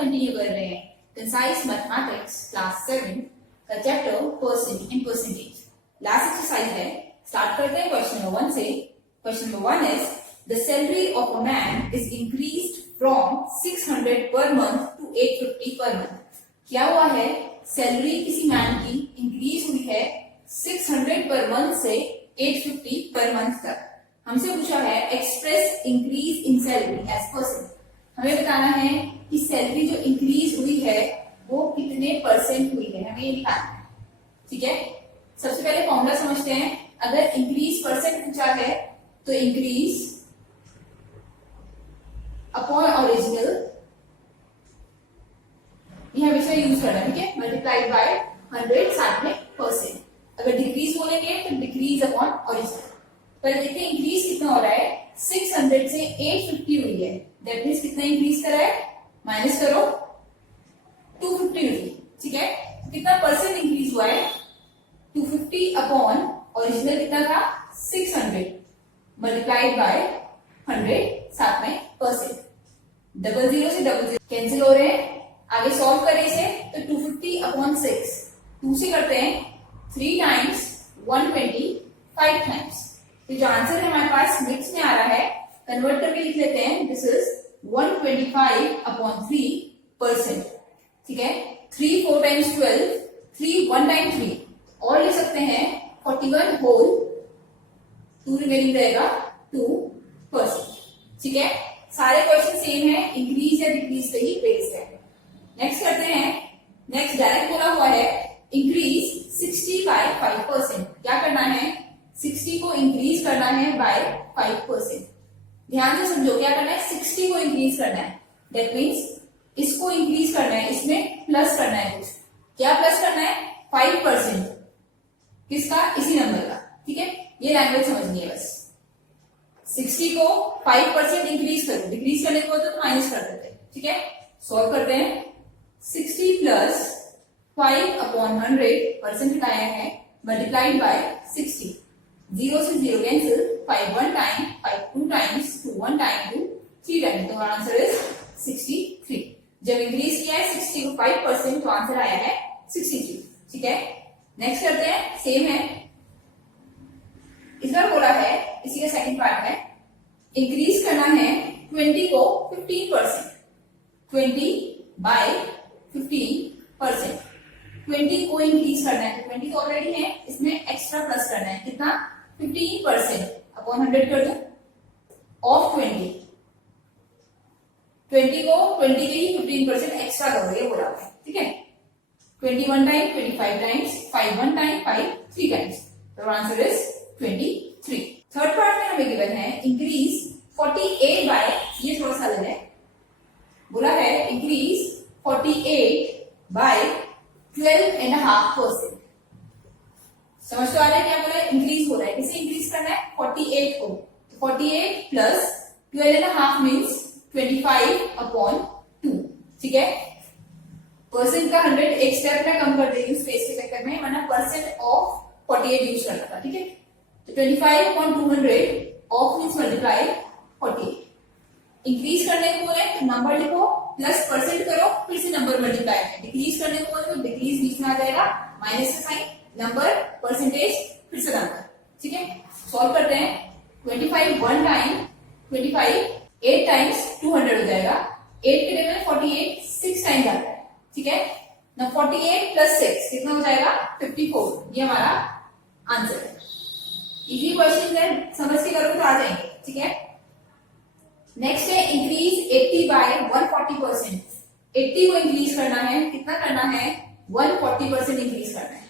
Continue कर रहे हैं कंसाइज मैथमेटिक्स क्लास 7 का chapter percent and percentage. Last exercise है, स्टार्ट करते हैं क्वेश्चन नंबर 1 से। Question number 1 is the salary of a man is increased from 600 per month to 850 per month. क्या हुआ है, सैलरी किसी मैन की इंक्रीज हुई है 600 पर मंथ से 850 पर मंथ तक। हमसे पूछा है express increase in salary as percent. हमें बताना है कि सैलरी जो इंक्रीज हुई है वो कितने परसेंट हुई है, हमें ये निकालना है। ठीक है, सबसे पहले फॉर्मूला समझते हैं। अगर इंक्रीज परसेंट पूछा है तो इंक्रीज अपॉन ओरिजिनल, ये हमेशा यूज करना है। ठीक है, मल्टीप्लाइड बाय 100 साथ में परसेंट। अगर डिक्रीज बोलेंगे तो डिक्रीज अपॉन ओरिजिनल। पर देखते हैं इंक्रीज कितना हो रहा है, 600 से 850 हुई है। दैट मीन्स कितना इंक्रीज करा है, माइनस करो 250 हुई। ठीक है, कितना परसेंट इंक्रीज हुआ है, 250 अपॉन ओरिजिनल कितना था 600 मल्टीप्लाइड बाय 100 साथ में परसेंट। डबल जीरो से डबल जीरो कैंसिल हो रहे हैं। आगे सॉल्व करें इसे तो 250 अपॉन 6 2 से करते हैं 3 टाइम्स 120 5 टाइम्स। तो जो आंसर है हमारे पास मिक्स में आ रहा है, कन्वर्ट करके लिख लेते हैं। This is 125 upon 3%। ठीक है, 3 4 टाइम्स 12, 3 1 टाइम 3 और लिख सकते हैं 41 होल 2 रिमेनिंग रहेगा 2%। ठीक है, सारे क्वेश्चन सेम है, इंक्रीज या डिक्रीज पे ही बेस्ड है। नेक्स्ट करते हैं। नेक्स्ट डायरेक्ट बोला हुआ है इंक्रीज 60 बाय 5%। क्या करना है, 60 को इंक्रीज करना है बाय 5%। ध्यान से समझो, क्या करना है, 60 को इंक्रीज करना है। दैट मीन्स इसको इंक्रीज करना है, इसमें प्लस करना है कुछ। क्या प्लस करना है, 5%। किसका, इसी नंबर का। ठीक है, ये लैंग्वेज समझनी है बस। 60 को 5% इंक्रीज करो, डिक्रीज करने को तो माइनस कर देते हैं। ठीक है, सॉल्व करते हैं। 60 प्लस 5 अपॉन 100 परसेंट हटाया है मल्टीप्लाइड बाय 60। 0 से 0 cancel, 5 1 time, 5 2 times, 2 1 time, 2 3 time. तो आंसर इज 63। जब इंक्रीज किया है 60 को 5% तो आंसर आया है 63। ठीक है, नेक्स्ट करते हैं। सेम है, इस बार बोला है, इसी का सेकंड पार्ट है, इंक्रीज करना है 20 को 15%। 20 बाय 15%। 20 को इंक्रीज करना है, तो 20 तो ऑलरेडी है, इसमें एक्स्ट्रा प्लस करना है। कितना, 15% अपॉन 100 कर दो ऑफ 20। 20 को 20 के ही 15% एक्स्ट्रा करो, ये बोला है। ठीक है, 21 टाइम, 25 टाइम्स, 5 1 टाइम, 5 3 टाइम्स। तो आंसर इज 23। थर्ड पार्ट में हमें गिवन है इंक्रीज 48 बाय, ये थोड़ा सा अलग है। बोला है इंक्रीज 48 बाय 12.5%। समझ तो आ रहा है क्या बोला है, इंक्रीज हो रहा है। किसे इंक्रीज करना है, 48 को। तो 48 प्लस 12.5 मीन्स 25 अपॉन 2। ठीक है, परसेंट का 100 एक स्टेप में कम कर देगी स्पेस के चक्कर में, वरना परसेंट ऑफ 48 यूज करना था। ठीक है, तो 25 upon 200 of means multiply 48। Increase करने को बोले तो नंबर लिखो प्लस परसेंट करो, फिर से नंबर मल्टीप्लाई है। डिक्रीज करने को बोले तो डिक्रीज बीच में आ जाएगा, माइनस का साइन, नंबर परसेंटेज, फिर से नंबर। ठीक है, सॉल्व करते हैं। 25 1 टाइम, 25 8 टाइम्स 200 हो जाएगा। 8 के टेबल 48 6 टाइम्स आता है। ठीक है ना, 48 प्लस 6 कितना हो जाएगा, 54। ये हमारा आंसर है। इजी क्वेश्चन है, समझ के करोगे तो आ जाएंगे। ठीक है, नेक्स्ट है इंक्रीज 80 बाय 140%। 80 को इंक्रीज करना है, कितना करना है, 140% इंक्रीज करना है।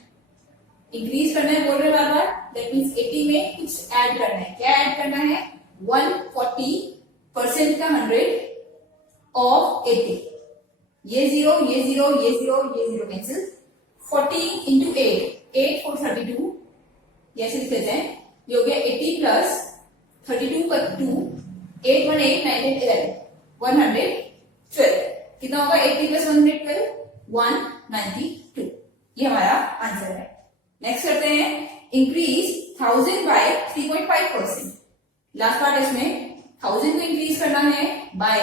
इंक्रीज करना है बोल रहे बार बार, दैट मीन्स 80 में कुछ ऐड करना है। क्या ऐड करना है, 140% का 100 ऑफ 80। ये 0 ये 0 ये 0 ये 0 कैंसिल। 40 इंटू 8 4 32, ये ऐसे लिख लेते हैं। ये हो गया 80 प्लस 32 का 2, 8 1 8 9 8 11 112। कितना होगा, 80 प्लस 112 192। ये हमारा आंसर है। नेक्स्ट करते हैं इंक्रीज 1000 बाय 3.5%। लास्ट पार्ट इसमें 1000 को इंक्रीज करना है बाय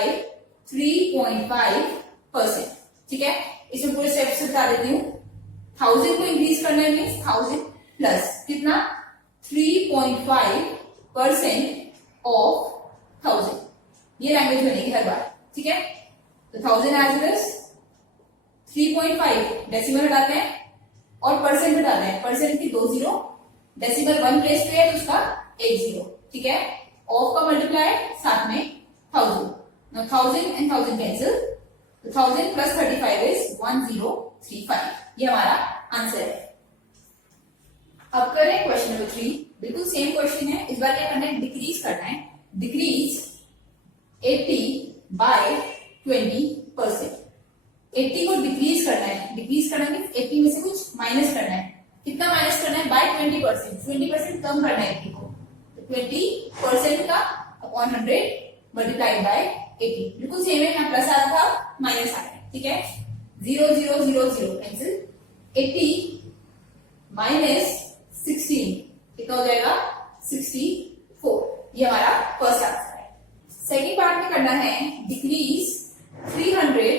3.5 परसेंट। ठीक है, इसमें पूरे स्टेप्स बता देती हूँ। 1000 को इंक्रीज करना है मीन्स 1000 प्लस कितना 3.5% ऑफ 1000। ये लैंग्वेज बनेगी हर बार। ठीक है, तो 1000 एज इट इज, 3.5 डेसिमल हटाते हैं और परसेंट हटाते हैं। परसेंट की 2 जीरो, डेसिमल 1 प्लेस पे है तो उसका 1 जीरो। ठीक है, ऑफ का मल्टीप्लाई साथ में 1000। Now 1000 and 1000 cancel. तो 1000 plus 35 is 1035। ये हमारा आंसर है। अब करें क्वेश्चन नंबर 3। बिल्कुल सेम क्वेश्चन है, इस बार क्या करना है, डिक्रीज करना है। Decrease 80 bye 20%। 80 को डिक्रीज करना है। डिक्रीज करना है 80 में से कुछ माइनस करना है। कितना माइनस करना है, बाय 20%। 20% कम करना है 80 को, तो 20% का अपॉन 100 मल्टीप्लाइड बाय 80। बिल्कुल सेम है, यहाँ प्लस आ रहा था माइनस आ रहा है। ठीक है, 0 0 0 0 कैंसिल। 80 माइनस 16 कितना हो जाएगा, 64। ये हमारा फर्स्ट आंसर है। सेकेंड पार्ट में करना है डिक्रीज 300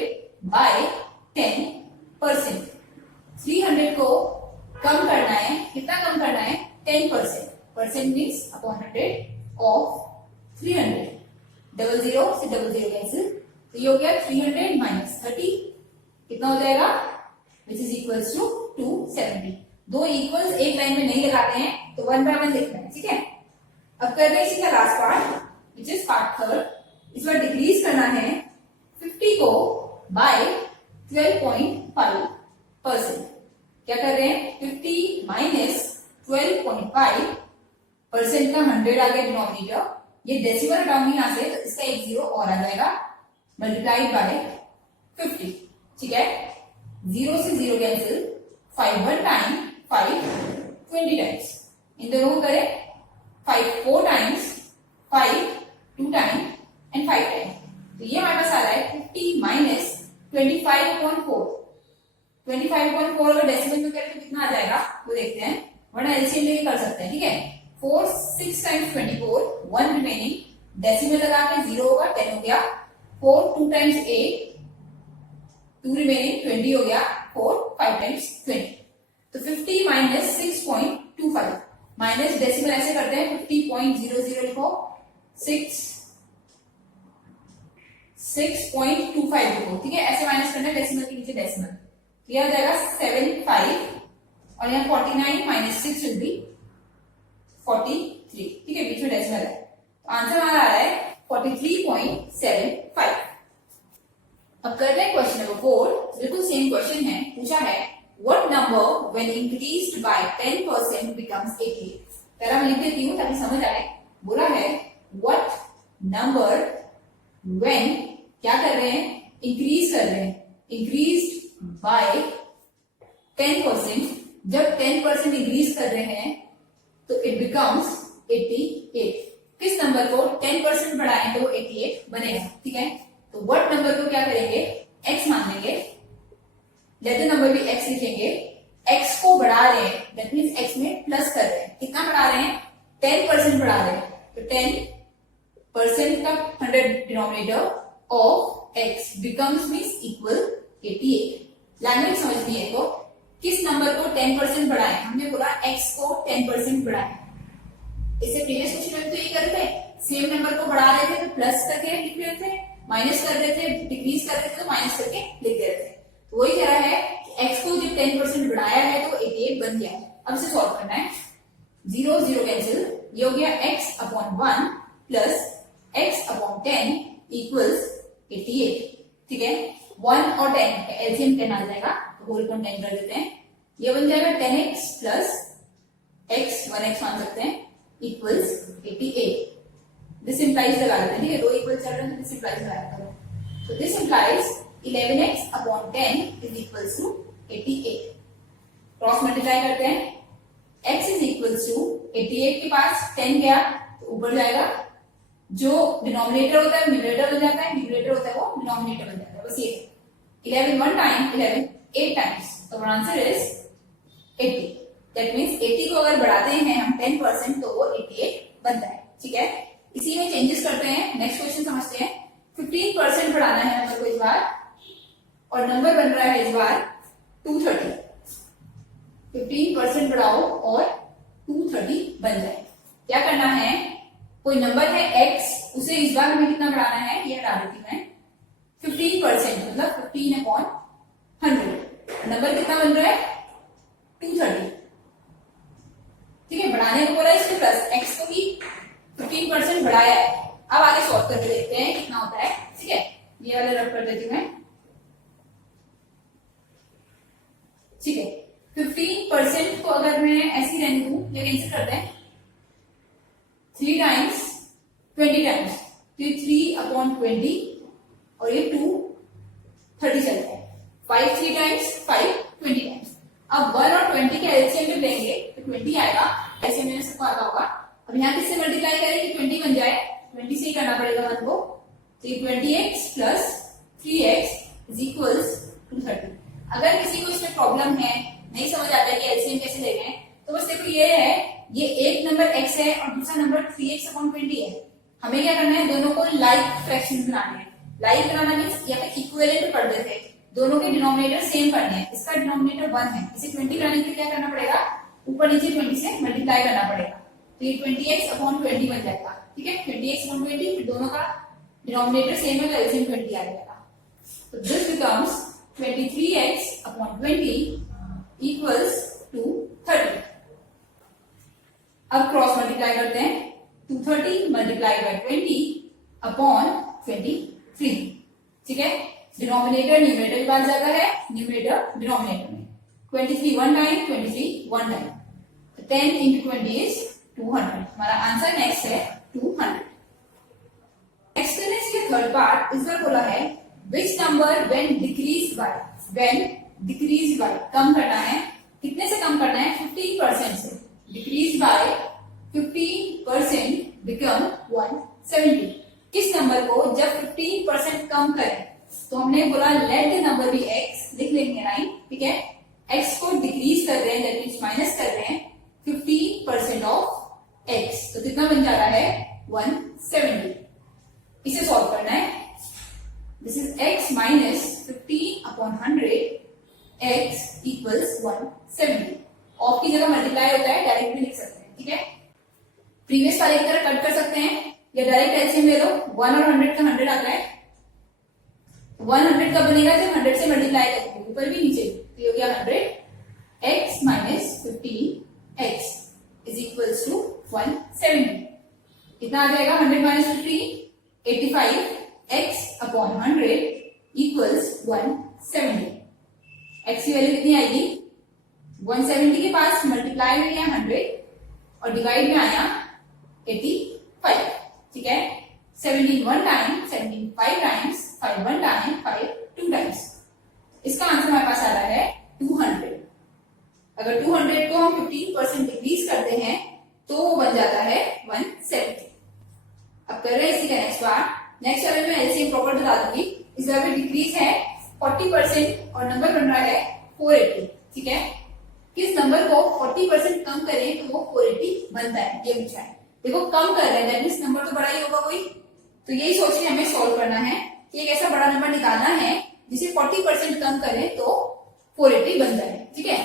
बाय 10%। 300 को कम करना है। कितना कम करना है, 10%। Percent means upon 100 of 300। 00 से 00 कैंसिल, तो ये हो गया 300 माइनस 30 कितना हो जाएगा, विच इज इक्वल्स टू 270। दो इक्वल्स एक लाइन में नहीं लगाते हैं तो 1 बाय 1 लिखना है। ठीक है, अब कर रहे हैं इसी का last part which is part third. इस बार डिक्रीज करना है 50 को बाय 12.5%। क्या कर रहे हैं, 50 माइनस 12.5% का 100 आ गया डिनोमिनेटर। ये डेसिमल हटाऊंगी यहां से, तो इसका एक जीरो और आ जाएगा मल्टीप्लाइड बाय 50। ठीक है, 0 से 0 कैंसिल, 5 1 टाइम, 5 20 टाइम्स। इन दोनों को करें, 5 4 टाइम्स, 5 2 टाइम एंड 5 टाइम। तो ये हमारे पास आ रहा है 50 माइनस 25.4। 25.4 अगर डेसिमल में करें तो कितना आ जाएगा वो देखते हैं, वरना एलसीएम लेके कर सकते हैं। ठीक है, 4 6 टाइम्स 24, 1 रिमेनिंग, डेसिमल लगा के 0 होगा, 10 हो गया। 4 2 टाइम्स 8, 2 रिमेनिंग, 20 हो गया। 4 5 टाइम्स 20, तो 50 माइनस 6.25। माइनस डेसिमल ऐसे करते हैं, 50.00 लिखो, 6.25 लिखो। ठीक है, ऐसे माइनस करना है डेसिमल के नीचे डेसिमल। यह हो जाएगा 75 और यहाँ 49 माइनस 6 विल बी 43। ठीक है, बीच में डेसिमल है, तो आंसर हमारा आ रहा है 43.75। अब कर रहे हैं क्वेश्चन नंबर 4। बिल्कुल सेम क्वेश्चन है, पूछा है what number when increased by 10% becomes 88। पहला मैं लिख देती हूँ ताकि समझ आए। बोला है व्हाट नंबर व्हेन, क्या कर रहे हैं, इंक्रीज कर रहे हैं। इंक्रीज्ड बाय 10%, जब 10% इंक्रीज कर रहे हैं तो इट बिकम्स 88। किस नंबर को 10% बढ़ाएं तो वो 88 बनेगा। ठीक है, तो व्हाट नंबर को क्या करेंगे, x मान लेंगे, लेटर नंबर भी x लिखेंगे। x को बढ़ा रहे हैं, दैट मीन्स x में प्लस कर रहे हैं। कितना बढ़ा रहे हैं, 10% बढ़ा रहे हैं, तो 10% का 100 denominator of x becomes means equal 88। Language समझनी है तो किस नंबर को 10% बढ़ाएं, हमने बोला x को 10% बढ़ाएं। इससे प्रीवियस क्वेश्चन में तो ये कर रहे थे, सेम नंबर को बढ़ा रहे थे तो प्लस करके लिख रहे थे, माइनस कर रहे थे, डिक्रीज कर रहे थे तो माइनस करके लिख दे रहे थे। तो वही कह रहा है कि x को जब 10% बढ़ाया है तो 88 बन गया। अब इसे सॉल्व करना है, 0 0 कैंसिल, ये हो गया x upon 1 plus x upon 10 equals 88। ठीक है, 1 और 10 का एलसीएम 10 आ जाएगा, तो होल पर 10 कर देते हैं। ये बन जाएगा 10x प्लस x, 1x मान सकते हैं, इक्वल्स 88। दिस इंप्लाइज लगा देते हैं। ठीक है, दो इक्वल चल रहे हैं तो दिस इंप्लाइज लगाया करो। तो this implies 11x upon 10 is equals to 88। Cross multiply करते हैं, x इज इक्वल्स टू 88 के पास 10 गया तो ऊपर जाएगा, जो डिनोमिनेटर होता है न्यूमरेटर बन जाता है, न्यूमरेटर होता है वो डिनोमिनेटर बन जाता है। बस ये 11 1 टाइम, 11 8 टाइम्स, तो आंसर इज 80। दैट मींस 80 को अगर बढ़ाते हैं हम 10% तो वो 88 बनता है। ठीक है, इसी में चेंजेस करते हैं। नेक्स्ट क्वेश्चन समझते हैं। 15% बढ़ाना है हमको इस बार, और नंबर बन रहा है इस बार 230। 15% बढ़ाओ और 230 बन जाए। क्या करना है, कोई नंबर है x, उसे इस बार हमें कितना बढ़ाना है, ये हटा देती मैं, 15%, मतलब 15/100। नंबर कितना बन रहा है, 230। ठीक है, बढ़ाने को बोला इसके प्लस, x को भी 15% बढ़ाया है। अब आगे सॉल्व करके देखते हैं कितना होता है। ठीक है, ये वाले रब कर देती हूँ मैं। ठीक है, 15% को अगर मैं ऐसी रहने दूं, ये कैंसिल करते हैं, 3 टाइम्स 20 टाइम्स, तो ये 3/20 और ये 230 चलता है। 5 3 टाइम्स, 5 20 टाइम्स। अब 1 और 20 के एलसीएम में लेंगे तो 20 आएगा, ऐसे मैंने सबको आता होगा। अब यहाँ किससे मल्टीप्लाई करें कि 20 बन जाए, 20 से ही करना पड़ेगा 1 को, तो 20x plus 3x is equals 230। अगर किसी को इसमें प्रॉब्लम है, नहीं समझ आता है कि एलसीएम कैसे लेना है, तो बस देखो ये है, ये एक नंबर x है और दूसरा नंबर 3x/20 है। हमें क्या करना है, दोनों को लाइक फ्रैक्शन बनाने हैं। लाइक बनाना मीन्स या फिर इक्विवेलेंट पढ़ देते हैं, दोनों के डिनोमिनेटर सेम करने हैं। इसका डिनोमिनेटर 1 है, इसे 20 बनाने के लिए क्या करना पड़ेगा, ऊपर नीचे 20 से मल्टीप्लाई करना पड़ेगा, तो ये 20x/20 बन जाएगा। ठीक है, 20x/20, फिर दोनों का डिनोमिनेटर सेम है तो एलसीएम 20 आ जाएगा। तो this becomes 23x/20 equals to 30। अब क्रॉस मल्टीप्लाई करते हैं, 230 मल्टीप्लाई बाय 20/23। ठीक है, डिनोमिनेटर न्यूमरेटर के पास जाता है, न्यूमरेटर डिनोमिनेटर में। 23 1 टाइम, 23 1 टाइम, 10 into 20 is 200। हमारा आंसर नेक्स्ट है 200। एक्सप्लेनेशन के थर्ड पार्ट इस बार बोला है which number when decrease by, कम करना है, कितने से कम करना है, 15% से। Decrease by 15% become 170। किस नंबर को जब 15% कम करें, तो हमने बोला let the number be x, लिख लेंगे 9। ठीक है, x को डिक्रीज कर रहे हैं, दैट मींस माइनस कर रहे हैं 15% ऑफ x, तो कितना बन जा रहा है, 170। इसे सॉल्व करना है। This is x minus 15/100, x equals 170। Of की जगह मल्टीप्लाई होता है, डायरेक्ट भी लिख सकते हैं। ठीक है, प्रीवियस वाले की तरह कट कर सकते हैं या डायरेक्ट एलसीएम ले लो। 1 और 100 का 100 आता है। 100 कब बनेगा, जब 100 से मल्टीप्लाई करेंगे, ऊपर भी नीचे भी, तो ये हो गया 100। x minus 15x is equals to 170। कितना आ जाएगा, 100 माइनस 15 85, x/100 इक्वल्स 170। x की वैल्यू कितनी आएगी, 170 के पास मल्टीप्लाई में गया 100 और डिवाइड में आया 85। ठीक है, 17 1 टाइम, 17 5 टाइम्स, 5 1 टाइम, 5 2 टाइम्स। इसका आंसर हमारे पास आ रहा है 200। अगर 200 को हम 15% डिक्रीज करते हैं तो वो बन जाता है 170। अब कर रहे हैं इसी का नेक्स्ट पार्ट। नेक्स्ट वाले में एलसीएम प्रॉपर बता दूंगी। इस बार में डिक्रीज है 40% और नंबर बन रहा है 480। ठीक है, किस नंबर को 40% कम करें तो वो 480 बनता है, ये पूछा है। देखो कम कर रहे हैं, दैट मींस नंबर तो बड़ा ही होगा कोई, तो यही सोच के हमें सॉल्व करना है कि एक ऐसा बड़ा नंबर निकालना है जिसे 40% कम करें तो 480 बन जाए। ठीक है,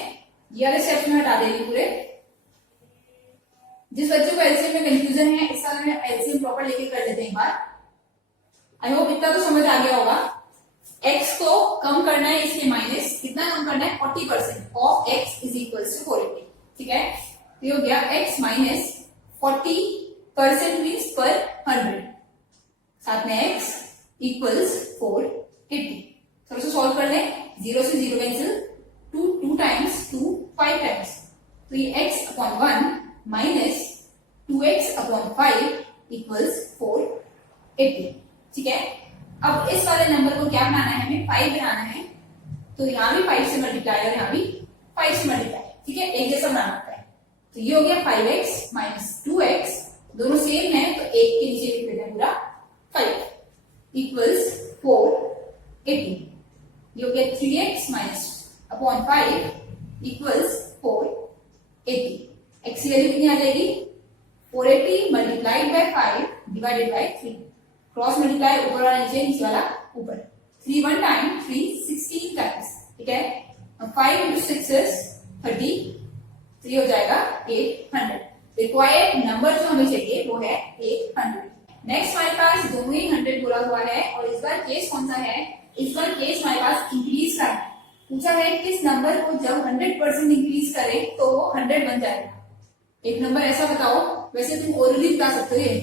ये वाले स्टेप्स में हटा देंगे पूरे। जिस बच्चों को एलसीएम में कंफ्यूजन है, इस साल में एलसीएम प्रॉपर लेके कर लेते हैं एक बार। आई होप इतना तो समझ आ गया होगा। x को कम करना है, इसलिए माइनस कितना कम करना है, 40% of x is equal to 480। ठीक है, तो ये हो गया x माइनस 40% मीन्स पर 100, साथ में x इक्वल्स 480। थोड़ा सा सॉल्व कर लें, 0 से 0 कैंसिल, 2 टाइम्स 2 5 टाइम्स, तो ये x/1 माइनस 2x/5 इक्वल्स 480। ठीक है, अब इस वाले नंबर को क्या बनाना है, हमें 5 बनाना है, तो यहाँ भी 5 से मल्टीप्लाई और यहाँ भी 5 से मल्टीप्लाई। ठीक है, एक जैसा बनाना होता है। तो ये हो गया 5x माइनस 2x, दोनों सेम है तो एक के नीचे लिख देते हैं पूरा 5 इक्वल्स 480। ये हो गया 3x minus upon 5 equals 480। x की वैल्यू कितनी आ जाएगी, 480 multiplied by 5 divided by 3। Cross multiply ऊपर वाला नीचे, नीचे वाला ऊपर, 3 1 टाइम 3 16 टाइम्स, ठीक है। 5 into 6 is 30, 3 हो जाएगा 800। रिक्वायर्ड नंबर जो हमें चाहिए वो है 800। नेक्स्ट हमारे पास दोनों ही 100 बोला हुआ है और इस बार केस कौन सा है, इस बार केस हमारे पास इंक्रीज का है। पूछा है कि इस नंबर को जब 100% इंक्रीज करें तो वो 100 बन जाएगा। एक नंबर ऐसा बताओ, वैसे तुम ओरली बता सकते हो, ये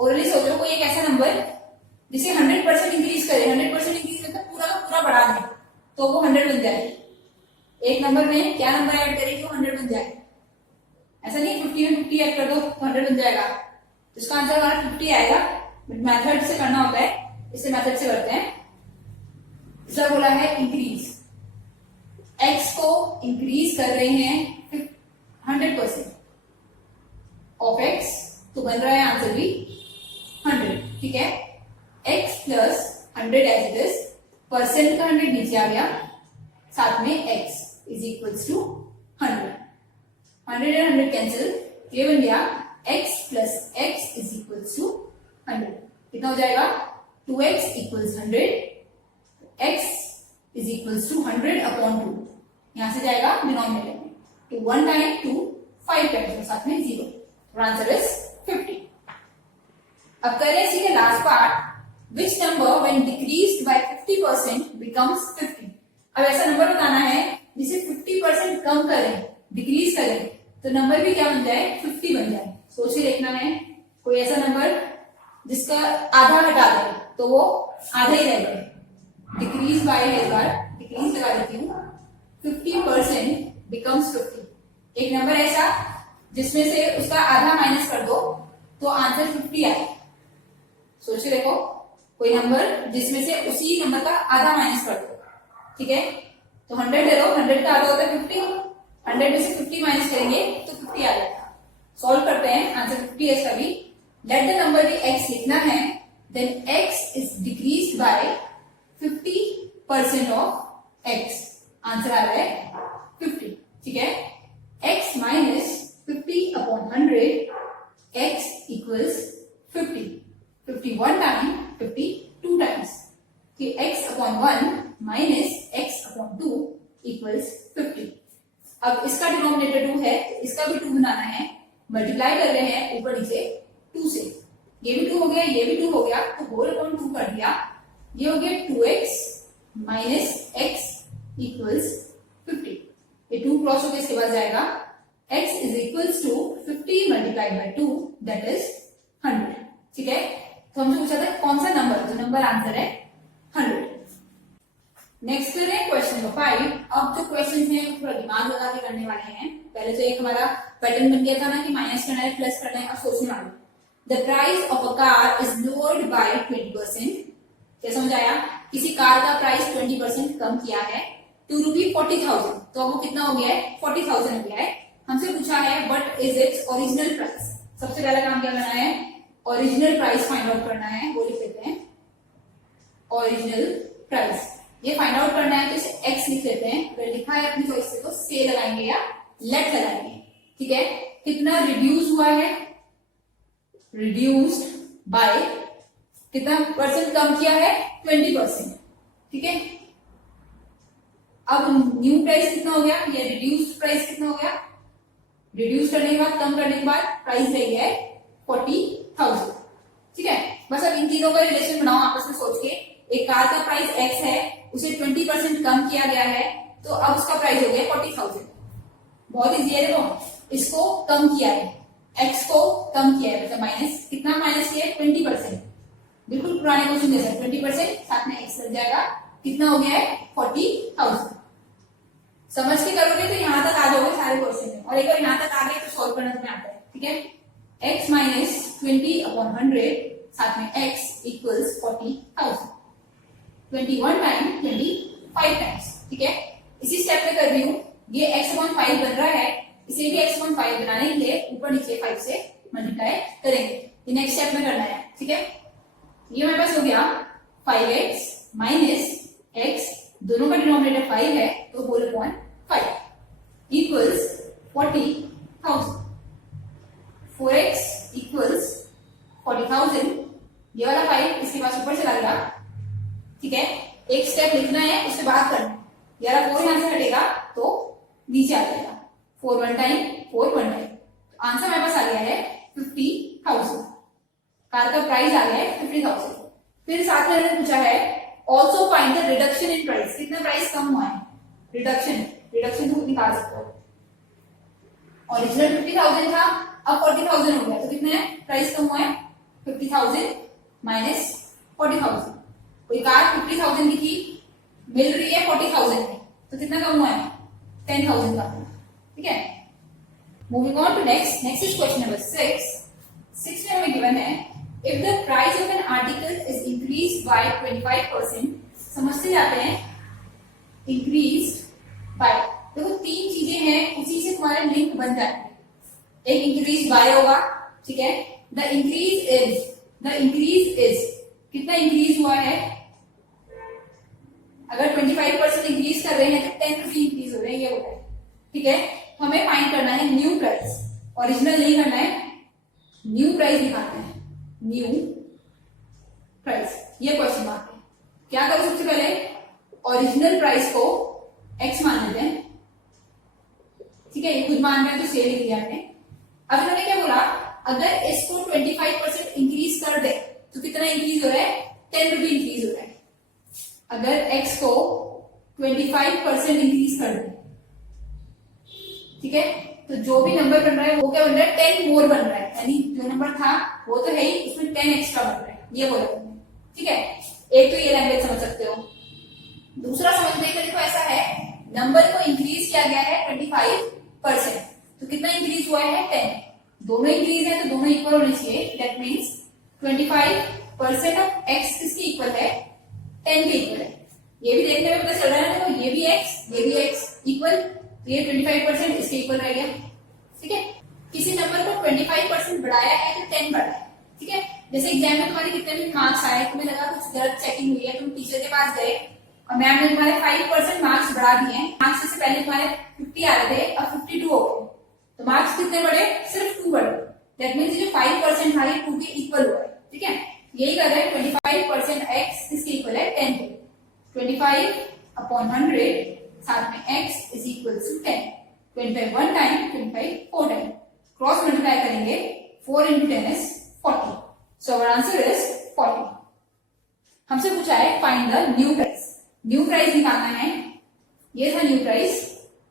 ओरली सोचो कोई एक ऐसा नंबर जिसे 100% इंक्रीज करे, 100% इंक्रीज मतलब पूरा का पूरा बढ़ा दे तो वो 100 बन जाएगी। एक नंबर में क्या नंबर ऐड करें जो 100 बन जाए, ऐसा नहीं 50 में 50 ऐड कर दो तो 100 बन जाएगा। तो इसका आंसर हमारा 50 आएगा, बट मेथड से करना होता है, इसे मेथड से करते हैं। इसका बोला है इंक्रीज, x को इंक्रीज कर रहे हैं 100% ऑफ x, तो बन रहा है आंसर भी 100, ठीक है। x plus 100 as it is, percent का 100 नीचे आ गया, साथ में x is equals to 100, 100 and 100 cancel, ये बन गया x plus x is equals to 100। कितना हो जाएगा 2x equals 100, x is equals to 100 upon 2, यहां से जाएगा डिनोमिनेटर में, तो 1 टाइम 2 5 टाइम्स, साथ में 0, आंसर इज 50। अब करें इसी के last part, which number when decreased by 50% becomes 50। अब ऐसा नंबर बताना है जिसे 50% कम करें, डिक्रीज करें, तो नंबर भी क्या बन जाए 50 बन जाए। सोच के देखना है कोई ऐसा नंबर जिसका आधा हटा दे तो वो आधा ही रह जाए। डिक्रीज बाय है, इस बार डिक्रीज लगा देती हूँ, 50% बिकम्स 50। एक नंबर ऐसा जिसमें से उसका आधा माइनस कर दो तो आंसर 50 आए। सोच के देखो कोई नंबर जिसमें से उसी नंबर का आधा माइनस कर दो, ठीक है। तो 100 ले लो, 100 का आधा होता है 50, 100 में से 50 माइनस करेंगे तो 50 आ जाएगा। सॉल्व करते हैं, आंसर 50 है इसका भी। Let the number be x लिखना है, then x is decreased by 50% of x, answer आ रहा है 50, ठीक है। x minus 50 upon 100, x equals 50, 51 time 50 2 times, कि x upon 1 minus x upon 2 equals 50। अब इसका डिनोमिनेटर 2 है तो इसका भी 2 बनाना है, मल्टीप्लाई कर रहे हैं ऊपर नीचे 2 से, ये भी 2 हो गया, ये भी 2 हो गया, तो होल अपॉन 2 कर दिया, ये हो गया 2x माइनस x इक्वल्स 50। ये 2 क्रॉस होकर इसके बाद जाएगा, x is equals to 50 multiplied by 2 that is 100, ठीक है। तो हमसे पूछा था कौन सा नंबर, तो नंबर आंसर है 100। नेक्स्ट करें क्वेश्चन नंबर 5। अब जो क्वेश्चन है थोड़ा दिमाग लगा के करने वाले हैं। पहले तो एक हमारा पैटर्न बन गया था ना कि माइनस करना है, प्लस करना है और सोचने वाले। The price of a car is lowered by 20%। क्या समझ आया, किसी कार का प्राइस 20% कम किया है टू रुपी 40,000, तो अब वो कितना हो गया है 40,000 हो गया है। हमसे पूछा है what is its original price. सबसे पहला काम क्या करना है, ओरिजिनल प्राइस फाइंड आउट करना है, वो लिख लेते हैं ओरिजिनल प्राइस। ये फाइंड आउट करना है तो इसे x लिख लेते हैं, अगर लिखा है अपनी चॉइस से तो से लगाएंगे या लेट लगाएंगे, ठीक है। कितना रिड्यूस हुआ है, रिड्यूस्ड बाय कितना परसेंट कम किया है 20%, ठीक है। अब न्यू प्राइस कितना हो गया, या रिड्यूस्ड प्राइस कितना हो गया, रिड्यूस करने के बाद कम करने के बाद प्राइस रह गया है 40,000, ठीक है। बस अब इन तीनों का रिलेशन बनाओ आपस में सोच के। एक कार का प्राइस x है, उसे 20% कम किया गया है, तो अब उसका प्राइस हो गया 40,000। बहुत इजी है, देखो इसको कम किया है, x को कम किया है, मतलब माइनस, कितना माइनस किया है 20%, बिल्कुल पुराने क्वेश्चन जैसा 20% साथ में x लग जाएगा, कितना हो गया है 40,000। समझ के करोगे तो यहां तक आ जाओगे सारे क्वेश्चन में, और एक बार यहां तक आ गए तो सॉल्व करना तुम्हें आता है, ठीक है। x माइनस 20 अपॉन 100 साथ में x इक्वल्स 40,000, 21 टाइम 25 टाइम्स, ठीक है। इसी स्टेप में कर रही हूँ, ये x अपॉन 5 बन रहा है, इसे भी x अपॉन 5 बनाने के लिए ऊपर नीचे 5 से मल्टीप्लाई करेंगे, ये नेक्स्ट स्टेप में करना है, ठीक है। ये हमारे पास हो गया 5x माइनस x, दोनों का डिनोमिनेटर 5 है तो whole upon 5 equals 40,000, 4x equals 40,000, ये वाला 5 इसके पास ऊपर चला गया, ठीक है। एक स्टेप लिखना है, उसके बाद करना है। 11 4 यहां से हटेगा तो नीचे आ जाएगा 4 1 टाइम 4 1 टाइम। आंसर हमारे पास आ गया है 50,000। कार का प्राइस आ गया है 50,000। फिर साथ में मैंने पूछा है also find the reduction in price, कितना प्राइस कम हुआ है। रिडक्शन तो निकाल सकते हो। ओरिजिनल 50,000 था, अब 40,000 हो गया, तो कितना है प्राइस कम हुआ है 50,000 माइनस 40,000। कोई कार 50,000 की थी, मिल रही है 40,000 में, तो कितना कम हुआ है 10,000 का। ठीक है, moving on to next is question number 6 में हमें गिवन है if the price of an article is increase by 25%। समझते जाते हैं इंक्रीज बाय, देखो 3 चीजें हैं, उसी से तुम्हारे लिंक बन जाते हैं। एक इंक्रीज बाय होगा, ठीक है। द इंक्रीज इज कितना इंक्रीज हुआ है, अगर 25% इंक्रीज कर रहे हैं तो 10 रुपये इंक्रीज हो रहे हैं, ये होता है। ठीक है, हमें फाइंड करना है न्यू प्राइस, ओरिजिनल नहीं करना है, न्यू प्राइस दिखाना है, न्यू प्राइस। ये क्वेश्चन मार्क है। क्या करो, सबसे पहले ओरिजिनल प्राइस को x मान लेते हैं। ठीक है, ये खुद मान रहे हैं तो सेल लिख दिया हमने। अब इन्होंने क्या बोला, अगर इसको 25% इंक्रीज कर दे तो कितना इंक्रीज हो रहा है 10 रुपये इंक्रीज हो रहा है। अगर x को 25% इंक्रीज कर दे, ठीक है, तो जो भी नंबर बन रहा है वो क्या बन रहा है 10 मोर बन रहा है, यानी जो नंबर था वो तो है ही, उसमें 10 एक्स्ट्रा बन रहा है, ये बोला। ठीक है, एक तो ये लैंग्वेज समझ सकते हो। दूसरा समझने का देखो ऐसा है, नंबर को इंक्रीज किया गया है 25%, तो कितना इंक्रीज हुआ है 10। दोनों इंक्रीज है तो दोनों इक्वल होने चाहिए। दैट मीन्स 25% ऑफ x किसके इक्वल है 10 के इक्वल है। ये भी देखने में पता चल रहा है ना, तो ये भी x इक्वल, तो ये 25% इसके इक्वल रह गया। ठीक है, किसी नंबर को 25% बढ़ाया है तो 10 बढ़ा है। ठीक है, जैसे एग्जाम में तुम्हारे कितने भी मार्क्स आए, तुम्हें लगा कुछ गलत चेकिंग हुई है, तुम टीचर के पास गए और मैम ने तुम्हारे 5% मार्क्स बढ़ा दिए हैं। मार्क्स से पहले तुम्हारे 50 आ रहे थे, अब 52 हो गए, तो मार्क्स कितने बढ़े, सिर्फ 2 बढ़े। दैट मीन्स जो 5% था ये 2 के इक्वल हुआ है। ठीक है, यही कर रहे हैं 25% x किसके इक्वल है 10 के। 25/100 साथ में x is equal to 10। 25 1 time, 25 4 time, cross multiply करेंगे 4 into 10 is 40। So our answer is 40। हमसे पूछा है find the new price. New price निकालना है, ये था न्यू प्राइस।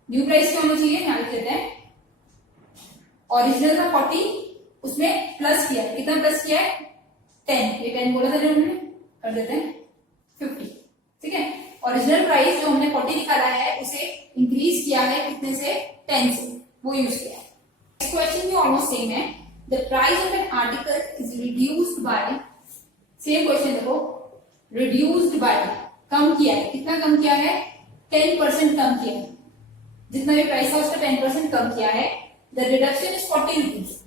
न्यू प्राइस क्या होना चाहिए, यहां लिख देते हैं। ओरिजिनल था 40, उसमें प्लस किया है, कितना प्लस किया है 10, ये 10 बोला था जो हमने, कर देते हैं 50। ठीक है, ओरिजिनल प्राइस जो हमने 40 निकाला है उसे इंक्रीज किया है कितने से 10 से, वो यूज किया है। नेक्स्ट क्वेश्चन भी ऑलमोस्ट सेम है। The price of an article is reduced by, same question देखो, रिड्यूस्ड बाय कम किया है, कितना कम किया है 10% कम किया है, जितना भी प्राइस था उसका 10% कम किया है। द रिडक्शन इज 40 रुपीज,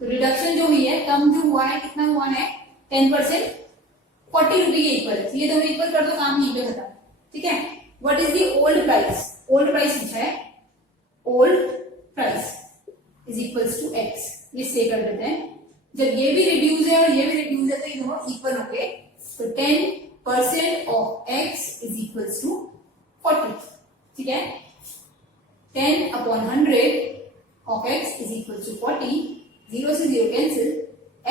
तो रिडक्शन जो हुई है, कम जो हुआ है, कितना हुआ है 10%, 40 रुपए के इक्वल है। ये दोनों इक्वल कर दो, काम यहीं पे खत्म। ठीक है, what is the old price, old price पूछा है, old price is equals to x, ये से कर देते हैं। जब ये भी रिड्यूस है और ये भी रिड्यूस है तो ये दोनों इक्वल हो गए, तो 10% of x is equals to 40। ठीक है, 10/100 of x is equal to 40, 0 से 0 cancel,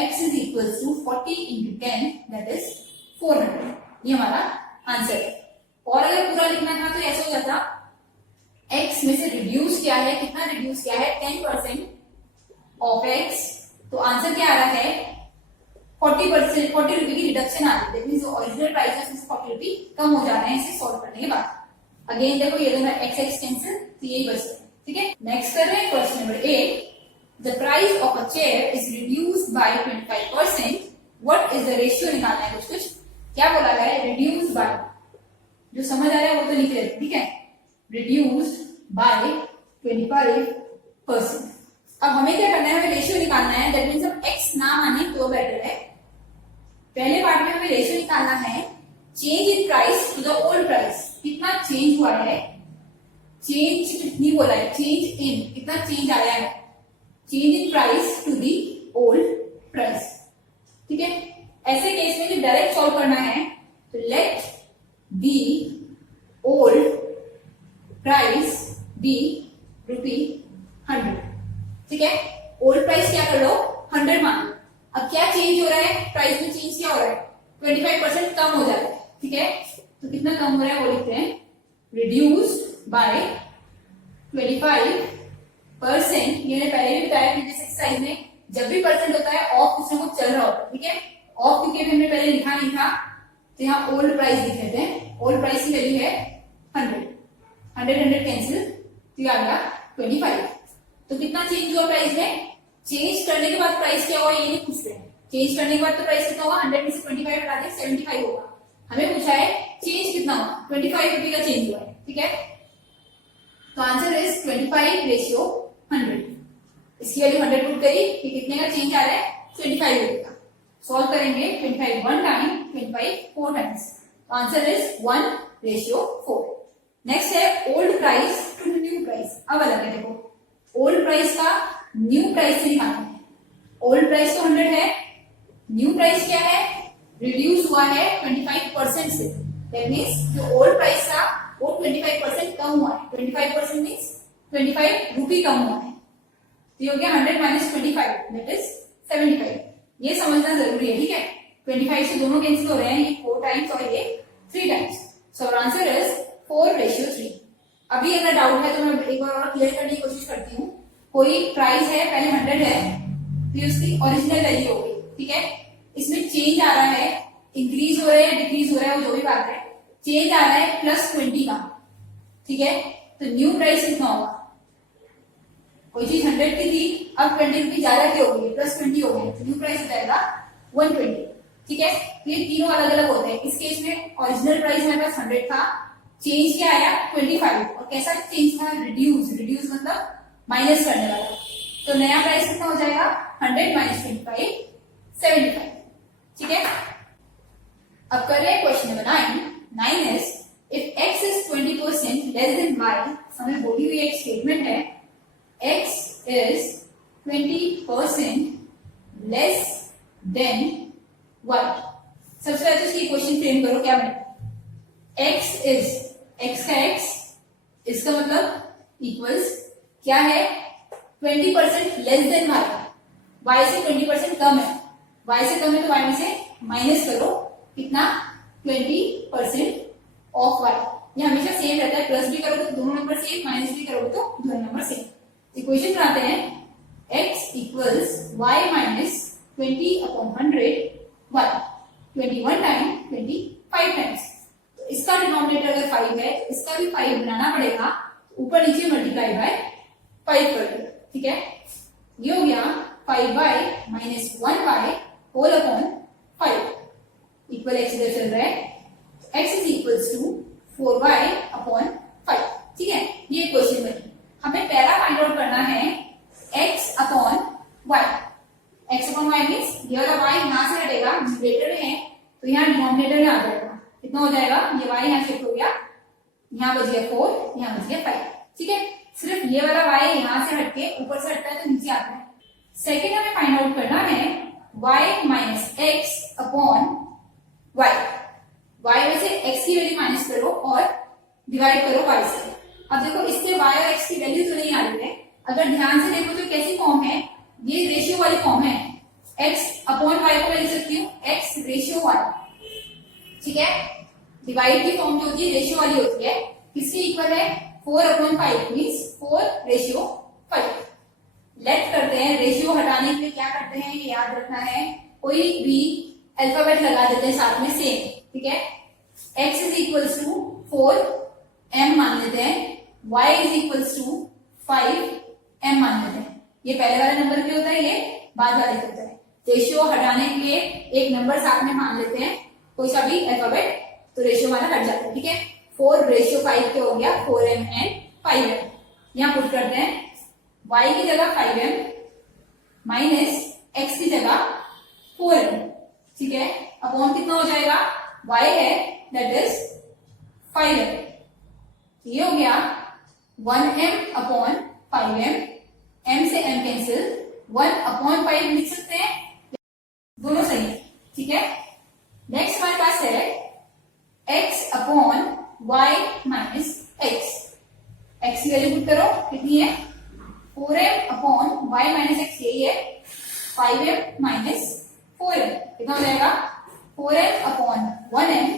x is equal to 40 into 10, that is 400। ये हमारा आंसर है। और अगर पूरा लिखना था तो ऐसा हो जाता, x में से रिड्यूस किया है, कितना रिड्यूस किया है 10% ऑफ x, तो आंसर क्या आ रहा है 40%, 40 रुपए की रिडक्शन आ रही है। मीन्स ओरिजिनल प्राइस है उसमें 40 रुपए कम हो जा रहे हैं इसे सॉल्व करने के बाद। अगेन देखो ये दोनों x कैंसिल, तो यही बचता है। ठीक है, नेक्स्ट कर रहे हैं question number 8। The price of a chair is reduced by 25%, what is the ratio निकालना है। कुछ क्या बोला गया है, रिड्यूस्ड बाय, जो समझ आ रहा है वो तो लिख लेते। ठीक है, रिड्यूस्ड बाय 25%। अब हमें क्या करना है, हमें रेशियो निकालना है। दैट मीन्स अब x ना माने तो बेटर है। पहले पार्ट में हमें रेशियो निकालना है change in price to the old price, कितना चेंज हुआ है, चेंज कितनी बोला है, चेंज इन, कितना चेंज आया है, change in price to the old price. ठीक है, ऐसे केस में जो डायरेक्ट सॉल्व करना है, तो लेट अब क्या चेंज हो रहा है, प्राइस में चेंज क्या हो रहा है, 25% कम हो जाता है, ठीक है। तो कितना कम हो रहा है वो लिखते हैं, रिड्यूस्ड बाय 25%। ये मैंने पहले भी बताया कि जिस एक्सरसाइज में जब भी परसेंट होता है ऑफ कुछ ना कुछ चल रहा होता है, ठीक है। ऑफ क्योंकि हमने पहले लिखा नहीं था, तो यहाँ ओल्ड प्राइस लिख लेते हैं। ओल्ड प्राइस की वैल्यू है 100 कैंसिल, तो आ गया 25। तो कितना चेंज हुआ प्राइस में, चेंज करने के बाद प्राइस क्या हुआ ये नहीं पूछ रहे हैं। चेंज करने के बाद तो प्राइस कितना होगा, 100 में से 25 हटा दें 75 होगा। हमें पूछा है चेंज कितना हुआ, 25 रुपए का चेंज हुआ है, ठीक है। तो आंसर इज 25/100। इसकी वैल्यू 100 पुट करी कि कितने का चेंज आ रहा है, 25 रुपए का। सॉल्व करेंगे 25 1 टाइम, 25 4 टाइम्स। तो आंसर इज 1/4। नेक्स्ट है old price to new price. अब अलग है, देखो ओल्ड प्राइस का न्यू प्राइस से निकालना है। ओल्ड प्राइस तो 100 है, न्यू प्राइस क्या है, रिड्यूस हुआ है 25% से। दैट मीन्स जो ओल्ड प्राइस था वो 25% कम हुआ है। 25% मीन्स 25 रुपी कम हुआ है। तो ये हो गया 100 माइनस 25, दैट इज 75। ये समझना जरूरी है, ठीक है। 25 से दोनों कैंसिल हो रहे हैं, ये 4 टाइम्स और ये 3 टाइम्स। So answer is 4/3। अभी अगर डाउट है तो मैं एक बार और क्लियर करने की कोशिश करती हूँ। कोई प्राइस है, पहले 100 है, फिर उसकी ओरिजिनल वैल्यू हो गई, ठीक है। इसमें चेंज आ रहा है, इंक्रीज हो रहा है, डिक्रीज हो रहा है, वो जो भी बात है, चेंज आ रहा है +20 का, ठीक है। तो न्यू प्राइस कितना होगा, कोई चीज 100 की थी, अब 20 रुपीज ज्यादा की हो गई, +20 हो गई, तो न्यू प्राइस हो जाएगा 120, ठीक है। तो ये तीनों अलग अलग होते हैं। इस केस में ओरिजिनल प्राइस हमारे पास 100 था, चेंज क्या आया 25, और कैसा चेंज था, रिड्यूस। रिड्यूस मतलब माइनस करने वाला। तो नया प्राइस कितना हो जाएगा, 100 माइनस 25, 75, ठीक है। अब कर रहे हैं question number 9 is if x is 20% less than y। हमें बोली हुई एक स्टेटमेंट है, x is 20% less than y। सबसे पहले तो इसकी क्वेश्चन फ्रेम करो, क्या बनेगा, x is, x का x, इसका मतलब इक्वल्स क्या है, 20% लेस देन y। y से 20% कम है, y से कम है तो y में से माइनस करो, कितना 20% ऑफ y। ये हमेशा सेम रहता है, प्लस भी करोगे तो दोनों नंबर सेम, माइनस भी करोगे तो दोनों नंबर सेम। इक्वेशन बनाते हैं, x equals y minus 20/100 y, 21 time 25 times. तो इसका डिनोमिनेटर अगर 5 है, इसका भी 5 बनाना पड़ेगा, ऊपर नीचे मल्टीप्लाई बाय 5 कर दो, ठीक है। ये हो गया 5y minus 1y whole upon 5 equal x इधर चल रहा है, x is equals to 4y/5, ठीक है। ये क्वेश्चन बनी। हमें पहला फाइंड आउट करना है x/y। x/y मीन्स ये वाला y यहां से हटेगा, न्यूमरेटर में है तो यहाँ डिनोमिनेटर में आ जाएगा, कितना हो जाएगा, ये y यहाँ शिफ्ट हो गया, यहाँ बच गया 4, यहाँ बच गया 5, ठीक है। सिर्फ ये वाला y यहाँ से हटके ऊपर से हटता है तो नीचे आता है। सेकेंड हमें फाइंड आउट करना है y माइनस x/y। y में से x की वैल्यू माइनस करो और डिवाइड करो y से। अब देखो इससे y और x की वैल्यू तो नहीं आ रही है, अगर ध्यान से देखो तो कैसी फॉर्म है, ये रेशियो वाली फॉर्म है। x/y को मैं लिख सकती हूँ x/y, ठीक है। डिवाइड की फॉर्म जो होती है रेशियो वाली होती है, किसके इक्वल है, 4/5 मीन्स 4/5। लेट करते हैं, रेशियो हटाने के लिए क्या करते हैं ये याद रखना है, कोई भी अल्फाबेट लगा देते हैं साथ में सेम, ठीक है। x is equals to 4m मान लेते हैं, y is equals to 5m मान लेते हैं। ये पहले वाला नंबर पे होता है, ये बाद वाले पे होता है। रेशियो हटाने के लिए एक नंबर साथ में मान लेते हैं, कोई सा भी अल्फाबेट, तो रेशियो हमारा हट जाता है, ठीक है। 4/5 क्या हो गया, 4m एंड 5m। यहाँ पुट करते हैं, y की जगह 5m माइनस x की जगह 4m, ठीक है। अपॉन कितना हो जाएगा, y है दैट इज 5m। ये हो गया 1m/5m, m से m कैंसिल, 1/5 लिख सकते हैं, दोनों सही है, ठीक है। नेक्स्ट हमारे पास है x/y माइनस x। x की वैल्यू पुट करो, कितनी है, 4m/y माइनस x, यही है 5m 4m माइनस 4m कितना हो जाएगा 4m upon 1m,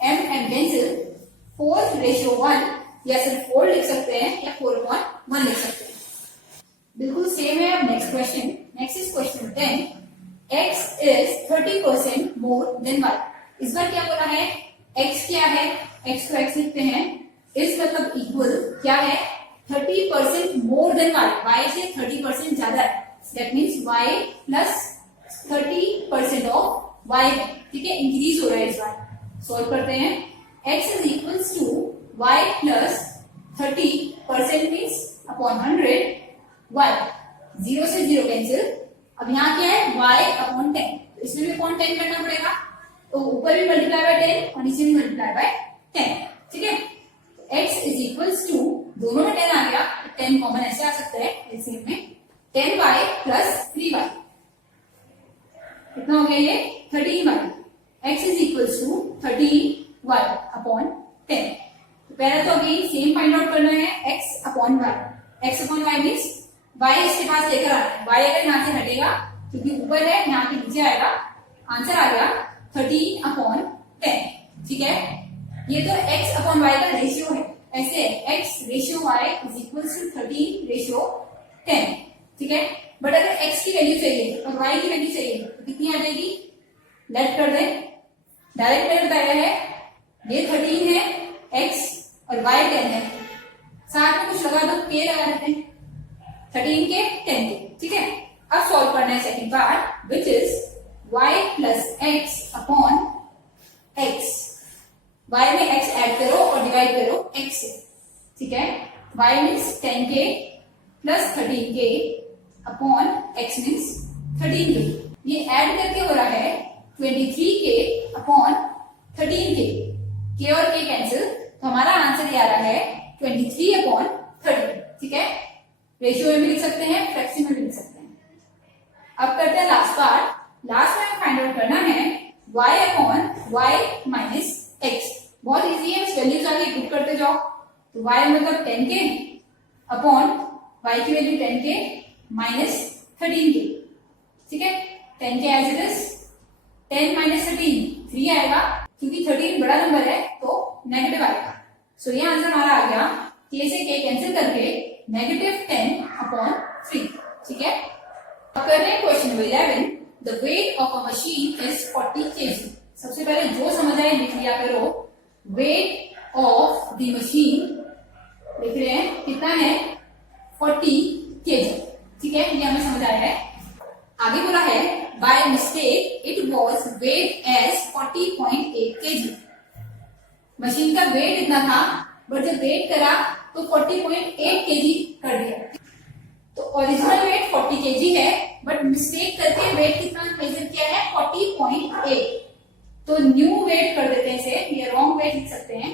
m cancel, 4:1 या सिर्फ 4 लिख सकते हैं या 4/1 लिख सकते हैं। बिल्कुल सेम है। अब next question, next is question 10, x is 30% more than y। इस बार क्या बोला है, x क्या है, x को x लिखते हैं, इस मतलब इक्वल क्या है 30% मोर देन y, y से 30% ज्यादा है, that means y plus 30% of y है, ठीक है, इंक्रीज हो रहा है इस बार। सॉल्व करते हैं, x is equals to y plus 30% means upon 100, y 0 से 0 कैंसिल। अब यहाँ क्या है y अपॉन 10, तो इसमें भी अपॉन 10 करना पड़ेगा, तो ऊपर भी मल्टीप्लाई बाय 10 और नीचे भी मल्टीप्लाई बाय 10, ठीक है। x इज इक्वल्स टू, दोनों में 10 आ गया, 10 कॉमन ऐसे आ सकता है एलसीएम में, 10y प्लस 3y कितना हो गया ये 13y, x is equals to 13y upon 10। तो पहले तो अभी सेम फाइंड आउट करना है x upon y, x upon y means y इसके पास लेकर आना है, y अगर यहाँ से हटेगा क्योंकि ऊपर है यहाँ पे नीचे आएगा, आंसर आ गया 13 अपॉन 10, ठीक है। ये तो x अपॉन y का रेशियो है, ऐसे x ratio y is equal to 13 ratio 10, ठीक है। बट अगर x की वैल्यू चाहिए और y की वैल्यू चाहिए तो कितनी आ जाएगी, लेट कर दें, डायरेक्ट मैंने बताया है, ये 13 है x और y 10 है, साथ में कुछ लगा दो, k लगा देते हैं, 13 के 10 के, ठीक है। अब सॉल्व करना है second part, which is y plus x upon x, y में x ऐड करो और डिवाइड करो x से, ठीक है। y means 10k plus 13k upon x means 13k, ये ऐड करके हो रहा है 23k अपॉन 13k, k और k कैंसिल, तो हमारा आंसर ये आ रहा है 23 अपॉन 13, ठीक है। रेशियो में भी लिख सकते हैं, फ्रैक्शन में भी लिख सकते हैं। अब करते हैं लास्ट पार्ट, लास्ट में फाइंड आउट करना है y upon y minus x, बहुत इजी है, वैल्यूज आगे पुट करते जाओ, तो y मतलब 10k अपॉन y की वैल्यू 10k माइनस 13k, ठीक है। 10k as it is, 10 minus 13 3 आएगा, क्योंकि 13 बड़ा नंबर है तो नेगेटिव आएगा, सो ये आंसर हमारा आ गया k से k कैंसिल करके -10 अपॉन 3, ठीक है। अब कर रहे हैं question number 11, the weight of a machine is 40 kg। सबसे पहले जो समझ आए लिख लिया करो, वेट ऑफ द मशीन लिख रहे हैं कितना है 40 kg, ठीक है, ये हमें समझ आया है। आगे बोला है by mistake it was weight as 40.8 kg, machine का वेट इतना था बट जब वेट करा तो 40.8 kg कर दिया, तो ओरिजिनल वेट 40 kg है बट मिस्टेक करके वेट कितना मेजर किया है 40.8, तो न्यू वेट कर देते हैं इसे, ये रॉन्ग वेट लिख सकते हैं,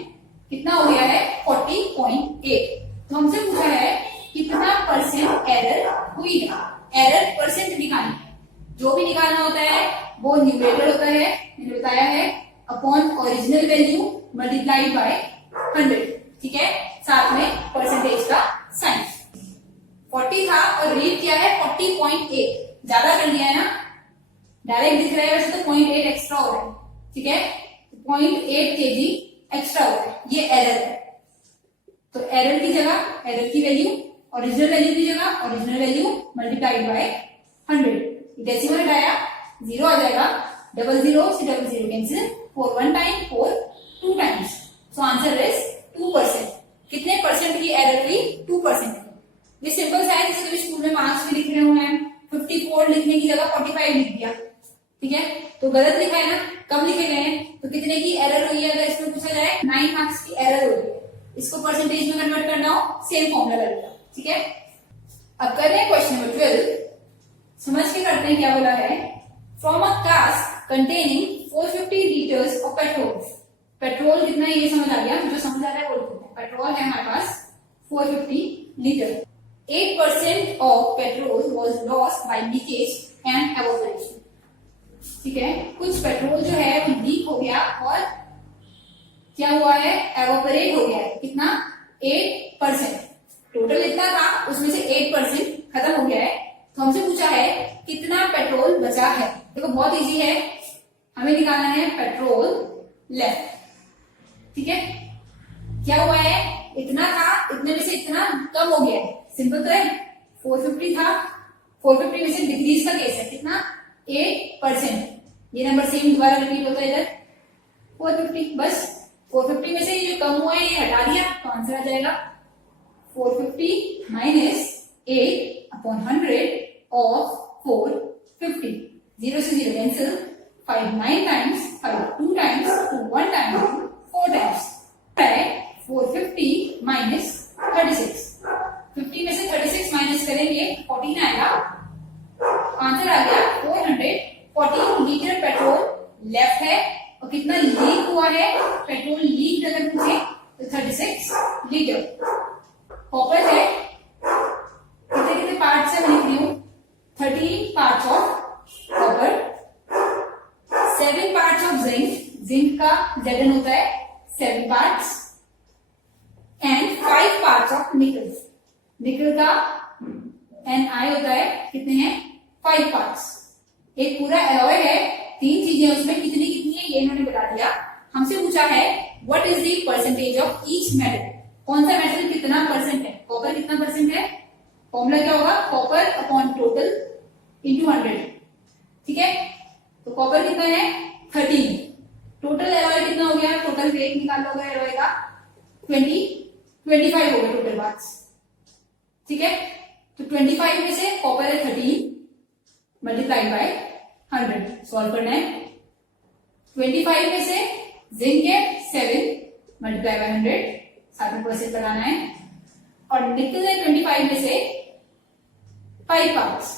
कितना हो गया है 40.8। तो हमसे पूछा है कितना परसेंट एरर हुई है, एरर परसेंट निकालना है, जो भी निकालना होता है वो न्यूमरेटर होता है, मैंने बताया है, upon original value multiplied by 100, ठीक है, साथ में परसेंटेज का साइन। 40 था और रीड किया है 40.8, ज्यादा कर लिया है ना, डायरेक्ट दिख रहा है वैसे तो 0.8 एक्स्ट्रा हो रहा है, ठीक है, 0.8 kg एक्स्ट्रा हो रहा है, ये एरर है। तो एरर की जगह एरर की वैल्यू, ओरिजिनल वैल्यू की जगह original value multiplied by 100, decimal हटाया 0 आ जाएगा, 00 से 00 cancel, 4 1 time 4 2 times, so answer is 2%। कितने परसेंट की एरर हुई 2%। ये सिंपल सा है, जैसे कभी स्कूल में मार्क्स भी लिख रहे हो मैम, 54 लिखने की जगह 45 लिख दिया, ठीक है, तो गलत लिखा है ना, कम लिखे गए हैं, तो कितने की एरर हुई है, अगर इसमें पूछा जाए 9 मार्क्स की एरर हो रही है, इसको परसेंटेज में कन्वर्ट करना हो सेम फॉर्मूला लगेगा, ठीक है। अब कर रहे हैं क्वेश्चन नंबर 12, समझ के करते हैं क्या बोला है, from a cast containing 450 litres of petrol, petrol कितना है ये समझ आ गया, जो समझ आ रहा है बोलते हैं, पेट्रोल है हमारे पास 450 litre, 8% of petrol was lost by leakage and evaporation, ठीक है, कुछ पेट्रोल जो है वो लीक हो गया और क्या हुआ है, एवोपरेट हो गया है, कितना 8%, टोटल इतना था उसमें से 8% खत्म हो गया है, तो हमसे पूछा है कितना पेट्रोल बचा है। देखो बहुत इजी है, हमें निकालना है पेट्रोल लेफ्ट। ठीक है, क्या हुआ है, इतना था, इतने में से इतना कम हो गया है, सिंपल तो है। 450 था, 450 में से डिक्रीज का केस है, कितना 8%। ये नंबर सेम दोबारा रिपीट होता है इधर 450, बस 450 में से ये जो कम हुआ है ये हटा दिया तो आंसर आ जाएगा 450 माइनस 8/100 ऑफ 450। 0 से 0 cancel, 5 9 times, 5 2 times, 2 1 times, 4 times, 450 minus 36। 50 में से 36 माइनस करेंगे 14 आएगा, आंसर आ गया 414 लीटर पेट्रोल लेफ्ट है। और कितना लीक हुआ है, पेट्रोल लीक अगर पूछे तो 36 लीटर। कॉपर है, कितने कितने पार्ट से मैं लिख रही हूँ, 13 parts of copper, 7 parts of zinc, zinc का Zn होता है 7 पार्ट्स, एंड 5 पार्ट्स ऑफ निकल, निकल का Ni होता है कितने हैं, 5 पार्ट्स। एक पूरा एलॉय है, 3 चीजें उसमें, कितनी कितनी है ये इन्होंने बता दिया। हमसे पूछा है what is the percentage of each metal, कौन सा मेटल कितना परसेंट है, कॉपर कितना परसेंट है, फॉर्मूला क्या होगा, कॉपर अपॉन टोटल इंटू 100। ठीक है, तो कॉपर कितना है 13, टोटल एलॉय कितना हो गया, टोटल वेट निकाल लोगे एलॉय का 25 हो गया टोटल मार्क्स। ठीक है, तो 25 में से कॉपर है 13 मल्टीप्लाइड बाय 100, सॉल्व करना है। 25 में से जिंक है 7 मल्टीप्लाई बाय 100, साथ में परसेंट लगाना है। और निकल है 25 में से 5 पार्ट्स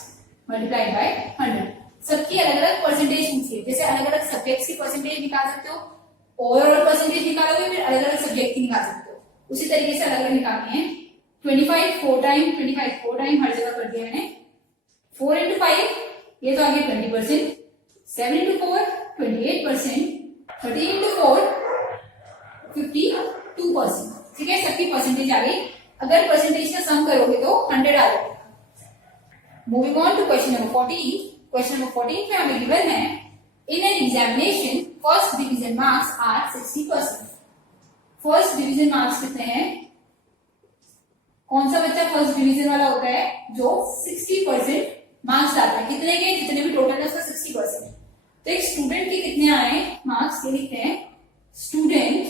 मल्टीप्लाइड बाय 100। सबकी अलग अलग परसेंटेज पूछिए, जैसे अलग अलग सब्जेक्ट्स की परसेंटेज निकाल सकते हो, ओवरऑल परसेंटेज निकालोगे फिर अलग अलग सब्जेक्ट की निकाल सकते हो, उसी तरीके से अलग अलग निकालनी है। 25 4 टाइम, 25 4 टाइम हर जगह कर दिया मैंने। 4 into 5 ये तो आ गया 20%, 7 into 4 28%, 30 into 4 52%। ठीक है, सबकी परसेंटेज आ गई। अगर परसेंटेज का सम करोगे तो 100 आ जाएगा। Moving on to question number 14। Question number 14 में हमें गिवन है in an examination first division marks are 60%। First division marks कितने हैं, कौन सा बच्चा फर्स्ट डिवीजन वाला होता है जो 60% मार्क्स लाता है, कितने के, जितने भी टोटल है उसका 60%। तो एक स्टूडेंट के कितने आए मार्क्स, ये लिखते हैं स्टूडेंट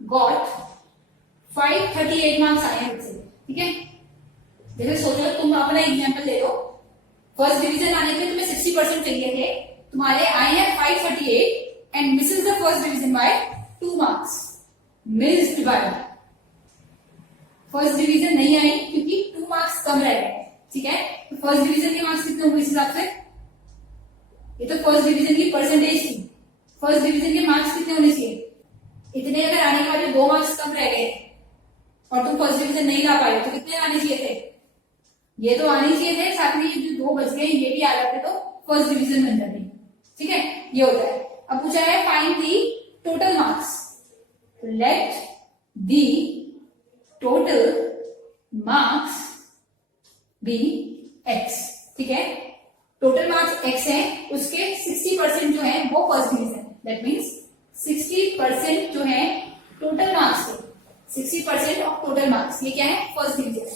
गॉट 538 मार्क्स आए हैं बच्चे। ठीक है, जैसे सोचो तुम अपना एग्जाम्पल ले लो, फर्स्ट डिवीजन आने के लिए तुम्हें 60% चाहिए थे, तुम्हारे आए हैं 538 and misses the first division by 2 marks, missed by, first division नहीं आई क्योंकि 2 मार्क्स कम रह गए। ठीक है, तो फर्स्ट डिवीजन के मार्क्स कितने होंगे इस हिसाब से, ये तो फर्स्ट डिवीजन की परसेंटेज थी, फर्स्ट डिवीजन के मार्क्स कितने होने चाहिए, इतने अगर आने के बाद 2 मार्क्स कम रह गए और तुम फर्स्ट डिवीजन नहीं ला पाए तो कितने आने चाहिए थे, ये तो आने चाहिए थे, साथ में ये जो 2 बच गए ये भी आ जाते तो फर्स्ट डिवीजन बन जाती। ठीक है, ये होता है। अब पूछा है find the total marks, let the total marks be x। ठीक है, टोटल मार्क्स x है, उसके 60% जो है वो फर्स्ट डिवीजन, दैट मींस 60% जो है टोटल मार्क्स के, 60% ऑफ टोटल मार्क्स ये क्या है, फर्स्ट डिवीजन है।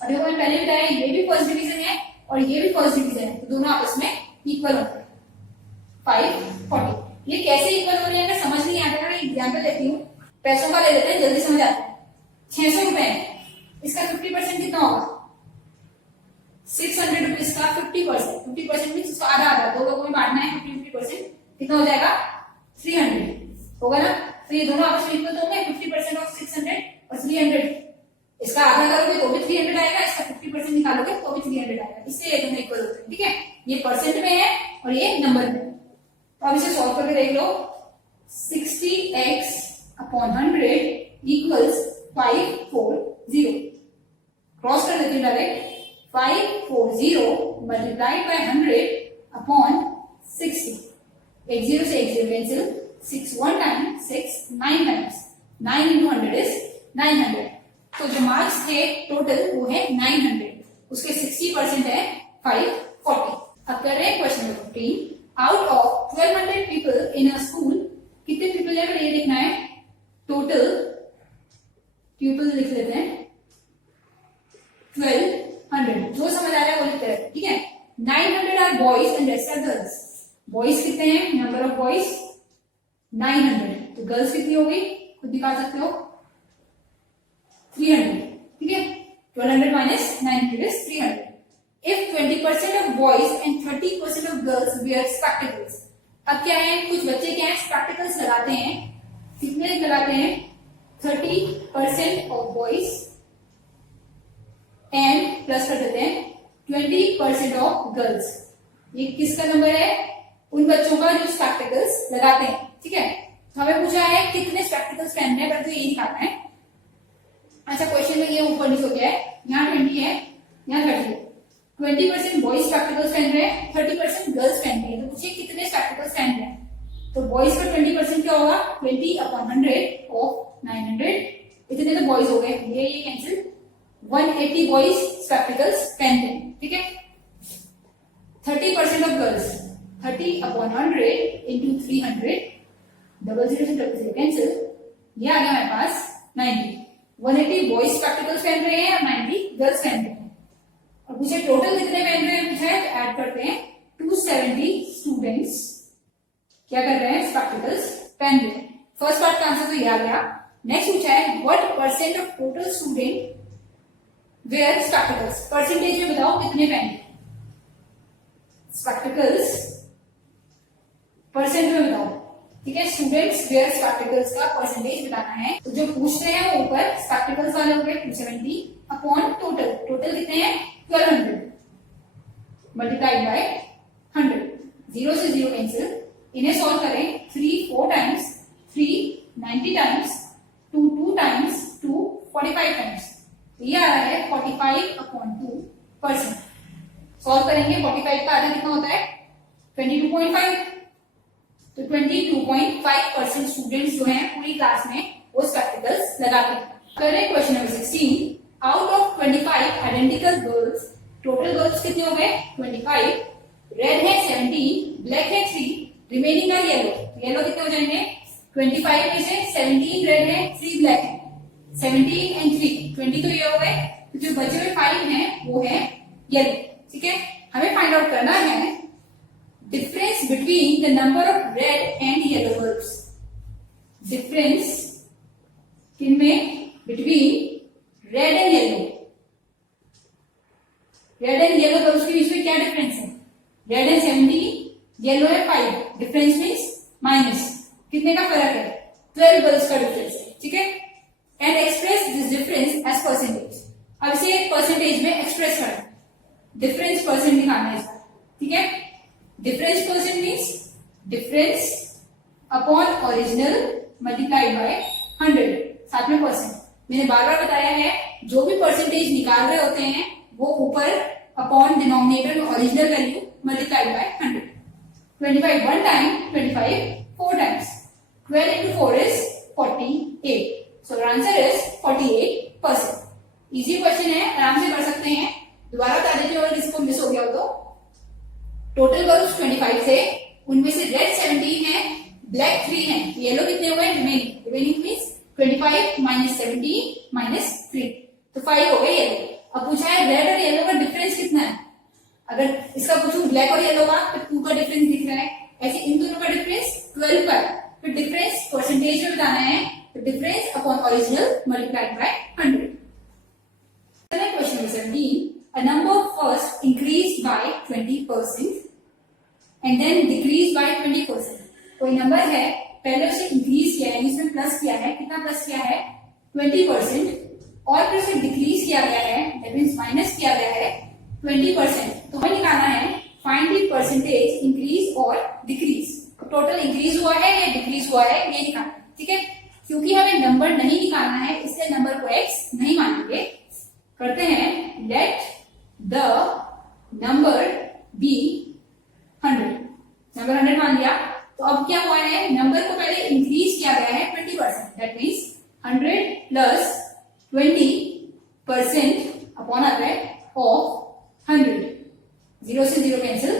और देखो मैंने पहले बताया ये भी फर्स्ट डिवीजन है और ये भी फर्स्ट डिवीजन है, तो दोनों आपस में इक्वल होते हैं 540। ये कैसे इक्वल हो रहे हैं अगर समझ नहीं आता है, एग्जाम्पल लेती हूँ, पैसों का ले लेते हैं, जल्दी समझ आता है। 600 रुपए है, इसका 50% कितना होगा, 600 रुपीज का 50%, 50% मीन्स उसको आधा आधा, 2 लोगों में बांटना है, 50% कितना हो जाएगा 300 होगा ना। तो ये दोनों आपस में इक्वल होंगे, 50% ऑफ 600 और 300, इसका आधा करोगे तो भी 300 आएगा, इसका 50% निकालोगे तो भी 300 आएगा, इससे ये दोनों इक्वल होते हैं। ठीक है, ये परसेंट में है और ये नंबर में है। तो अब इसे सॉल्व करके देख लो, 60x/100 इक्वल्स 540, क्रॉस कर देती हूँ डायरेक्ट, 540 मल्टीप्लाइड बाय 100/60, एक 0 से एक 0 cancel, 6 1 time, 6 9 times, 9 into 100 is 900। तो जो मार्क्स थे टोटल वो है 900, उसके 60% है 540। अब कर रहे हैं question number 15। Out of 1200 people in a school, कितने पीपल है ये लिखना है, टोटल पीपल लिख लेते हैं 1200, जो समझ आ रहा है वो लिखते हैं, ठीक है। 900 are boys and rest are girls. Boys कितने हैं, नंबर ऑफ बॉयज 900, तो गर्ल्स कितनी होगी खुद निकाल सकते हो 300, ठीक है। 1200 minus 900 is 300। If 20% of boys and 30% of girls wear spectacles, अब क्या है, कुछ बच्चे क्या है स्पेक्टिकल्स लगाते हैं, कितने लगाते हैं 30% of boys एंड प्लस कर देते हैं 20% of girls। ये किसका नंबर है, उन बच्चों का जो स्पेक्टिकल्स लगाते हैं, ठीक है। तो हमें पूछा है कितने स्पेक्टिकल्स पहनने हैं, पर तो ये निकालना है। अच्छा क्वेश्चन में ये ऊपर नीचे हो गया है, यहाँ 20 है यहाँ 30 है, 20% बॉयज स्पेक्टिकल्स पहन रहे हैं, 30% गर्ल्स पहन रही है, तो पूछिए कितने स्पेक्टिकल्स पहन रहे हैं। तो बॉयज का 20% क्या होगा 20/100 ऑफ 900, इतने तो बॉयज हो गए, ये कैंसिल, 180 बॉयज स्पेक्टिकल्स पहनते हैं, ठीक है। 30% ऑफ गर्ल्स 30/100 इंटू 300, 00 से 00 कैंसिल, ये आ गया हमारे पास 90। 180 बॉयज स्पेक्टिकल्स पहन रहे हैं और 90 गर्ल्स पहन रहे हैं। और मुझे टोटल कितने पहन रहे हैं पूछा है, तो ऐड करते हैं 270 स्टूडेंट्स क्या कर रहे हैं स्पेक्टिकल्स पहन रहे हैं। फर्स्ट पार्ट का आंसर तो ये आ गया। नेक्स्ट पूछा है what percent of total student wear spectacles, percentage में बताओ कितने पहने स्पेक्टिकल्स, परसेंट में बताओ, ठीक है। स्टूडेंट्स वेयर स्पेक्टिकल्स का परसेंटेज बताना है। तो जो पूछ रहे हैं वो ऊपर स्पेक्टिकल्स वाले हो गए 270 अपॉन टोटल, टोटल कितने हैं 1200 मल्टीप्लाइड बाय 100, 0 से 0 कैंसिल, इन्हें सॉल्व करें 3 4 टाइम्स, 3 90 टाइम्स, 2 2 टाइम्स, 2 45 टाइम्स, ये आ रहा है 45/2%। सॉल्व करेंगे 45 का आधा कितना होता है 22.5, तो 22.5% स्टूडेंट्स जो हैं पूरी क्लास में वो स्पेक्टिकल्स लगाते हैं। करें question number 16। Out of 25 identical girls, total girls कितने हो गए 25, रेड है 17, ब्लैक है 3, रिमेनिंग है येलो, येलो कितने हो जाएंगे 25 में से 17 रेड है 3 ब्लैक है, 17 एंड 3 20 तो ये हो गए, तो जो बचे हुए 5 हैं वो है येलो, ठीक है। हमें फाइंड आउट करना है difference between the number of red and yellow girls, difference किनमें between red and yellow, red and yellow girls के बीच में क्या डिफरेंस है, रेड है 17 येलो है 5, डिफरेंस मीन्स माइनस, कितने का फर्क है 12 गर्ल्स का डिफरेंस है, ठीक है। And express this difference as percentage, अब इसे परसेंटेज में एक्सप्रेस करना, डिफरेंस परसेंट निकालना है इसका, ठीक है। Difference percent means difference upon original multiplied by 100, साथ में परसेंट। मैंने बार बार बताया है जो भी परसेंटेज निकाल रहे होते हैं वो ऊपर अपॉन डिनोमिनेटर में original value multiplied by 100। 25 1 time, 25 4 times, 12 into 4 is 48, so your answer is 48%। Easy question है, आराम से कर सकते हैं। दोबारा बता देते हैं अगर किसको मिस हो गया हो तो। टोटल गर्ल्स 25 से, उनमें से रेड 17 है, ब्लैक 3 है, येलो कितने हुए remaining, remaining means 25 minus 17 minus 3, तो 5 हो गए येलो। अब पूछा है रेड और येलो का डिफरेंस कितना है, अगर इसका पूछूं ब्लैक और येलो का तो 2 का डिफरेंस दिख रहा है, ऐसे इन दोनों का डिफरेंस 12 का है, फिर डिफरेंस परसेंटेज में बताना है, तो difference upon original multiplied by 100। Question number 17, a number first increased by 20% and then decreased by 20%। कोई नंबर है पहले उसे इंक्रीज किया है, इसमें प्लस किया है, कितना प्लस किया है 20%, और फिर उसे डिक्रीज किया गया है, दैट मींस माइनस किया गया है 20%। तो हमें निकालना है फाइंड द परसेंटेज इंक्रीज और डिक्रीज, टोटल इंक्रीज हुआ है या डिक्रीज हुआ है ये निकालना, ठीक है। क्योंकि हमें नंबर नहीं निकालना है इसलिए नंबर को एक्स नहीं मानेंगे। करते हैं let the number be 100, number 100 मान लिया। तो अब क्या हुआ है, नंबर को पहले इंक्रीज किया गया है 20%, that means 100 plus 20% upon 100 of 100, 0 से 0 कैंसिल,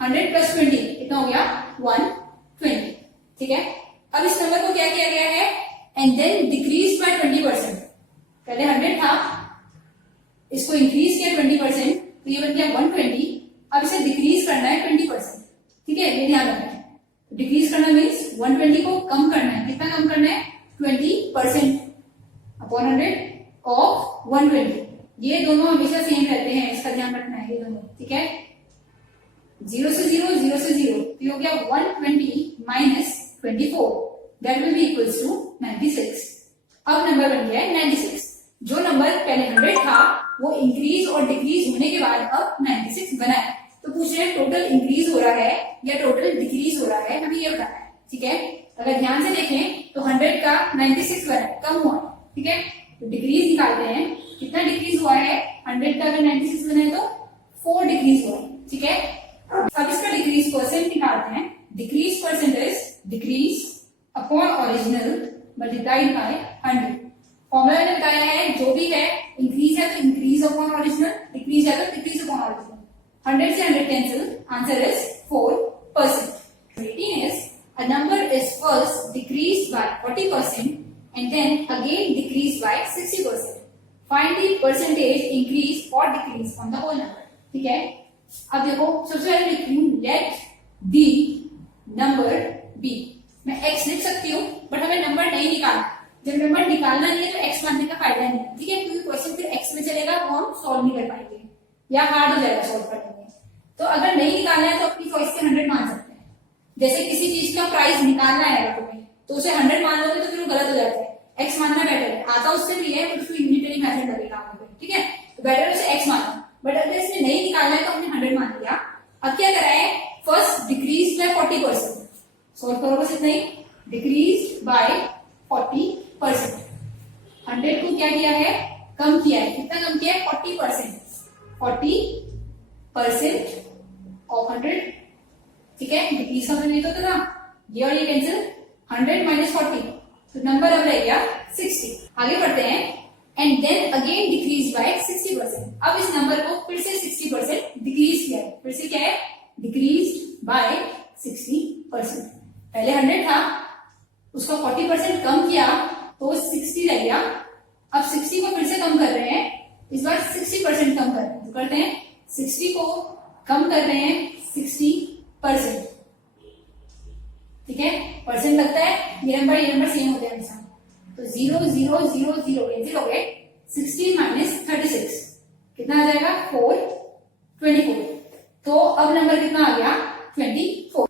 100 प्लस 20 कितना हो गया 120, ठीक है। अब इस नंबर को क्या किया गया है, एंड देन डिक्रीज बाय 20%। पहले 100 था, इसको इंक्रीज किया 20%, तो ये बन गया 120। अब इसे डिक्रीज करना है 20%, ठीक है, ये ध्यान रखना है। डिक्रीज करना मीन्स 120 को कम करना है, कितना कम करना है 20% अपॉन 100 ऑफ 120। ये दोनों हमेशा सेम रहते हैं, इसका ध्यान रखना है, ये दोनों, ठीक है। 0 से 0, 0 से 0, तो ये हो गया 120 minus 24, that will be equals to 96। अब नंबर बन गया है 96। जो नंबर पहले 100 था वो इंक्रीज और डिक्रीज होने के बाद अब 96 बना है। तो पूछ रहे हैं टोटल इंक्रीज हो रहा है या टोटल डिक्रीज हो रहा है, हमें ये बताना है, ठीक है। अगर ध्यान से देखें तो 100 का 96 बना है, कम हुआ, ठीक है। तो डिक्रीज निकालते हैं, कितना डिक्रीज हुआ है, 100 का अगर 96 बना है तो 4 डिक्रीज हुआ है, ठीक है। अब इसका डिक्रीज परसेंट निकालते हैं। Decrease percent is decrease upon original multiplied by 100। Formula मैंने बताया है, जो भी है इंक्रीज है तो इंक्रीज अपॉन ओरिजिनल, डिक्रीज है तो डिक्रीज अपॉन ओरिजिनल। 100 से 100 cancel, answer is 4%. 18 is a number is first decreased by 40% and then again decreased by 60%. Find the percentage increase or decrease on the whole number. ठीक है, अब देखो सबसे पहले लिखती हूँ let the number be। मैं x लिख सकती हूँ बट हमें नंबर नहीं निकालना। जब नंबर निकालना नहीं है तो x मानने का फायदा नहीं है, ठीक है, क्योंकि क्वेश्चन फिर x में चलेगा वो हम सॉल्व नहीं कर पाएंगे या हार्ड हो जाएगा सॉल्व करने में। तो अगर नहीं निकालना है तो अपनी चॉइस से 100 मान सकते हैं। जैसे किसी चीज का प्राइस निकालना है अगर तुम्हें, तो उसे 100 मान लोगे तो फिर वो गलत हो जाता है। x मानना बेटर है, आता उससे भी है तो उसमें यूनिटरी मेथड लगेगा आपको, ठीक है, तो बेटर उसे x मानना। बट अगर इसमें नहीं निकालना है तो हमने 100 मान लिया। अब क्या करा है, फर्स्ट डिक्रीज बाय 40%, सॉल्व करो बस इतना ही, डिक्रीज बाय 40%। 100 को क्या किया है, कम किया है, कितना कम किया है 40%, 40% ऑफ 100, ठीक है। डिक्रीज का नहीं तो था ये और ये कैंसिल, 100 माइनस 40, तो नंबर अब रह गया 60। आगे बढ़ते हैं, and then again decrease by 60%। अब इस नंबर को फिर से 60% डिक्रीज किया है, फिर से क्या है डिक्रीज बाय 60%। पहले 100 था, उसका 40% कम किया तो 60 रह गया। अब 60 को फिर से कम कर रहे हैं, इस बार 60% कम कर रहे हैं, तो करते हैं 60 को कम कर रहे हैं 60%, ठीक है। परसेंट लगता है, ये नंबर सेम होते हैं हमेशा, तो 0 0 0 0 कैंसिल हो गए। 60 माइनस 36 कितना आ जाएगा 424। तो अब नंबर कितना आ गया 24।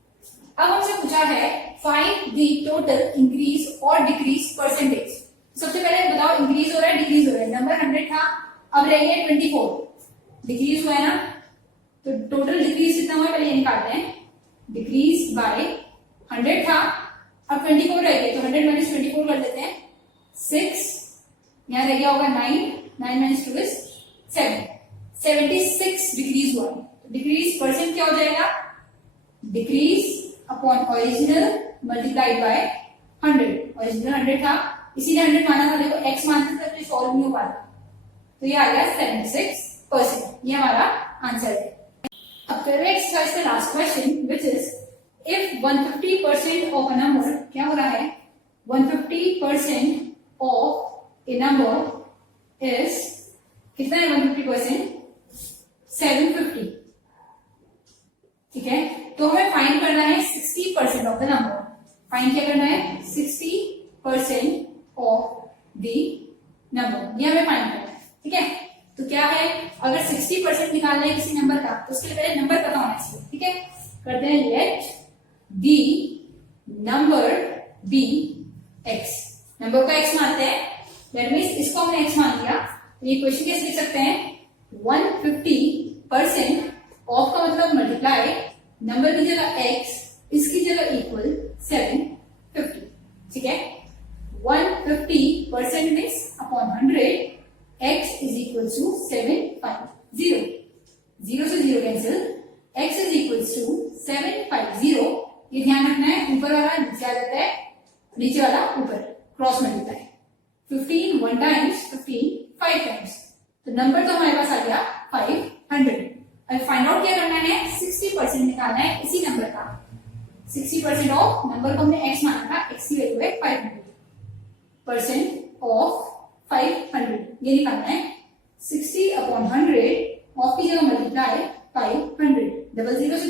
अब हमसे पूछा है फाइंड द टोटल इंक्रीज और डिक्रीज परसेंटेज। सबसे पहले बताओ इंक्रीज हो रहा है डिक्रीज हो रहा है। नंबर 100 था, अब रह गया 24, डिक्रीज हुआ है ना, तो टोटल डिक्रीज कितना हुआ पहले ये निकालते हैं। डिक्रीज बाय 100 था, अब 24 रह गए, तो 100 माइनस 24 कर लेते हैं, 6 यहाँ रह गया होगा 9, 9 माइनस 2 इज 7, 76 डिक्रीज हुआ है। तो डिक्रीज परसेंट क्या हो जाएगा, decrease upon original multiplied by 100। Original 100 था, इसीलिए 100 माना था, देखो x मानते थे तो सॉल्व नहीं हो पाता, तो ये आ गया 76%। ये हमारा आंसर है। अब करेंगे एक्सरसाइज का last question which is if 150% of a number, क्या हो रहा है 150% ऑफ ए नंबर इज, कितना है 150%, 750, ठीक है। तो हमें फाइंड करना है 60% ऑफ द नंबर। फाइंड क्या करना है 60% ऑफ द नंबर, ये हमें फाइंड करना है, ठीक है। तो क्या है, अगर 60% निकालना है किसी नंबर का तो उसके लिए पहले नंबर पता होना चाहिए, ठीक है। करते हैं let the number be X. Number को एक्स मानते हैं, दैट मीन्स इसको हमने एक्स मान लिया। ये क्वेश्चन कैसे लिख सकते हैं, 150% ऑफ का मतलब मल्टीप्लाई, नंबर की जगह x, इसकी जगह इक्वल 750, ठीक है। 150% means upon 100, x is equal to 750, 0 से 0 cancel, x is equal to 750। ये ध्यान रखना है, ऊपर वाला नीचे आ जाता है, नीचे वाला ऊपर, क्रॉस में मिलता है। 15 1 टाइम्स, 15 5 टाइम्स, तो नंबर तो हमारे पास आ गया 500। अब फाइंड आउट क्या करना है 60% निकालना है इसी नंबर का। 60% ऑफ नंबर को हमने x माना था, x की वैल्यू है 500% ऑफ 500 ये निकालना है। 60 अपॉन 100 ऑफ की जगह मल्टीप्लाई 500 डबल जीरो से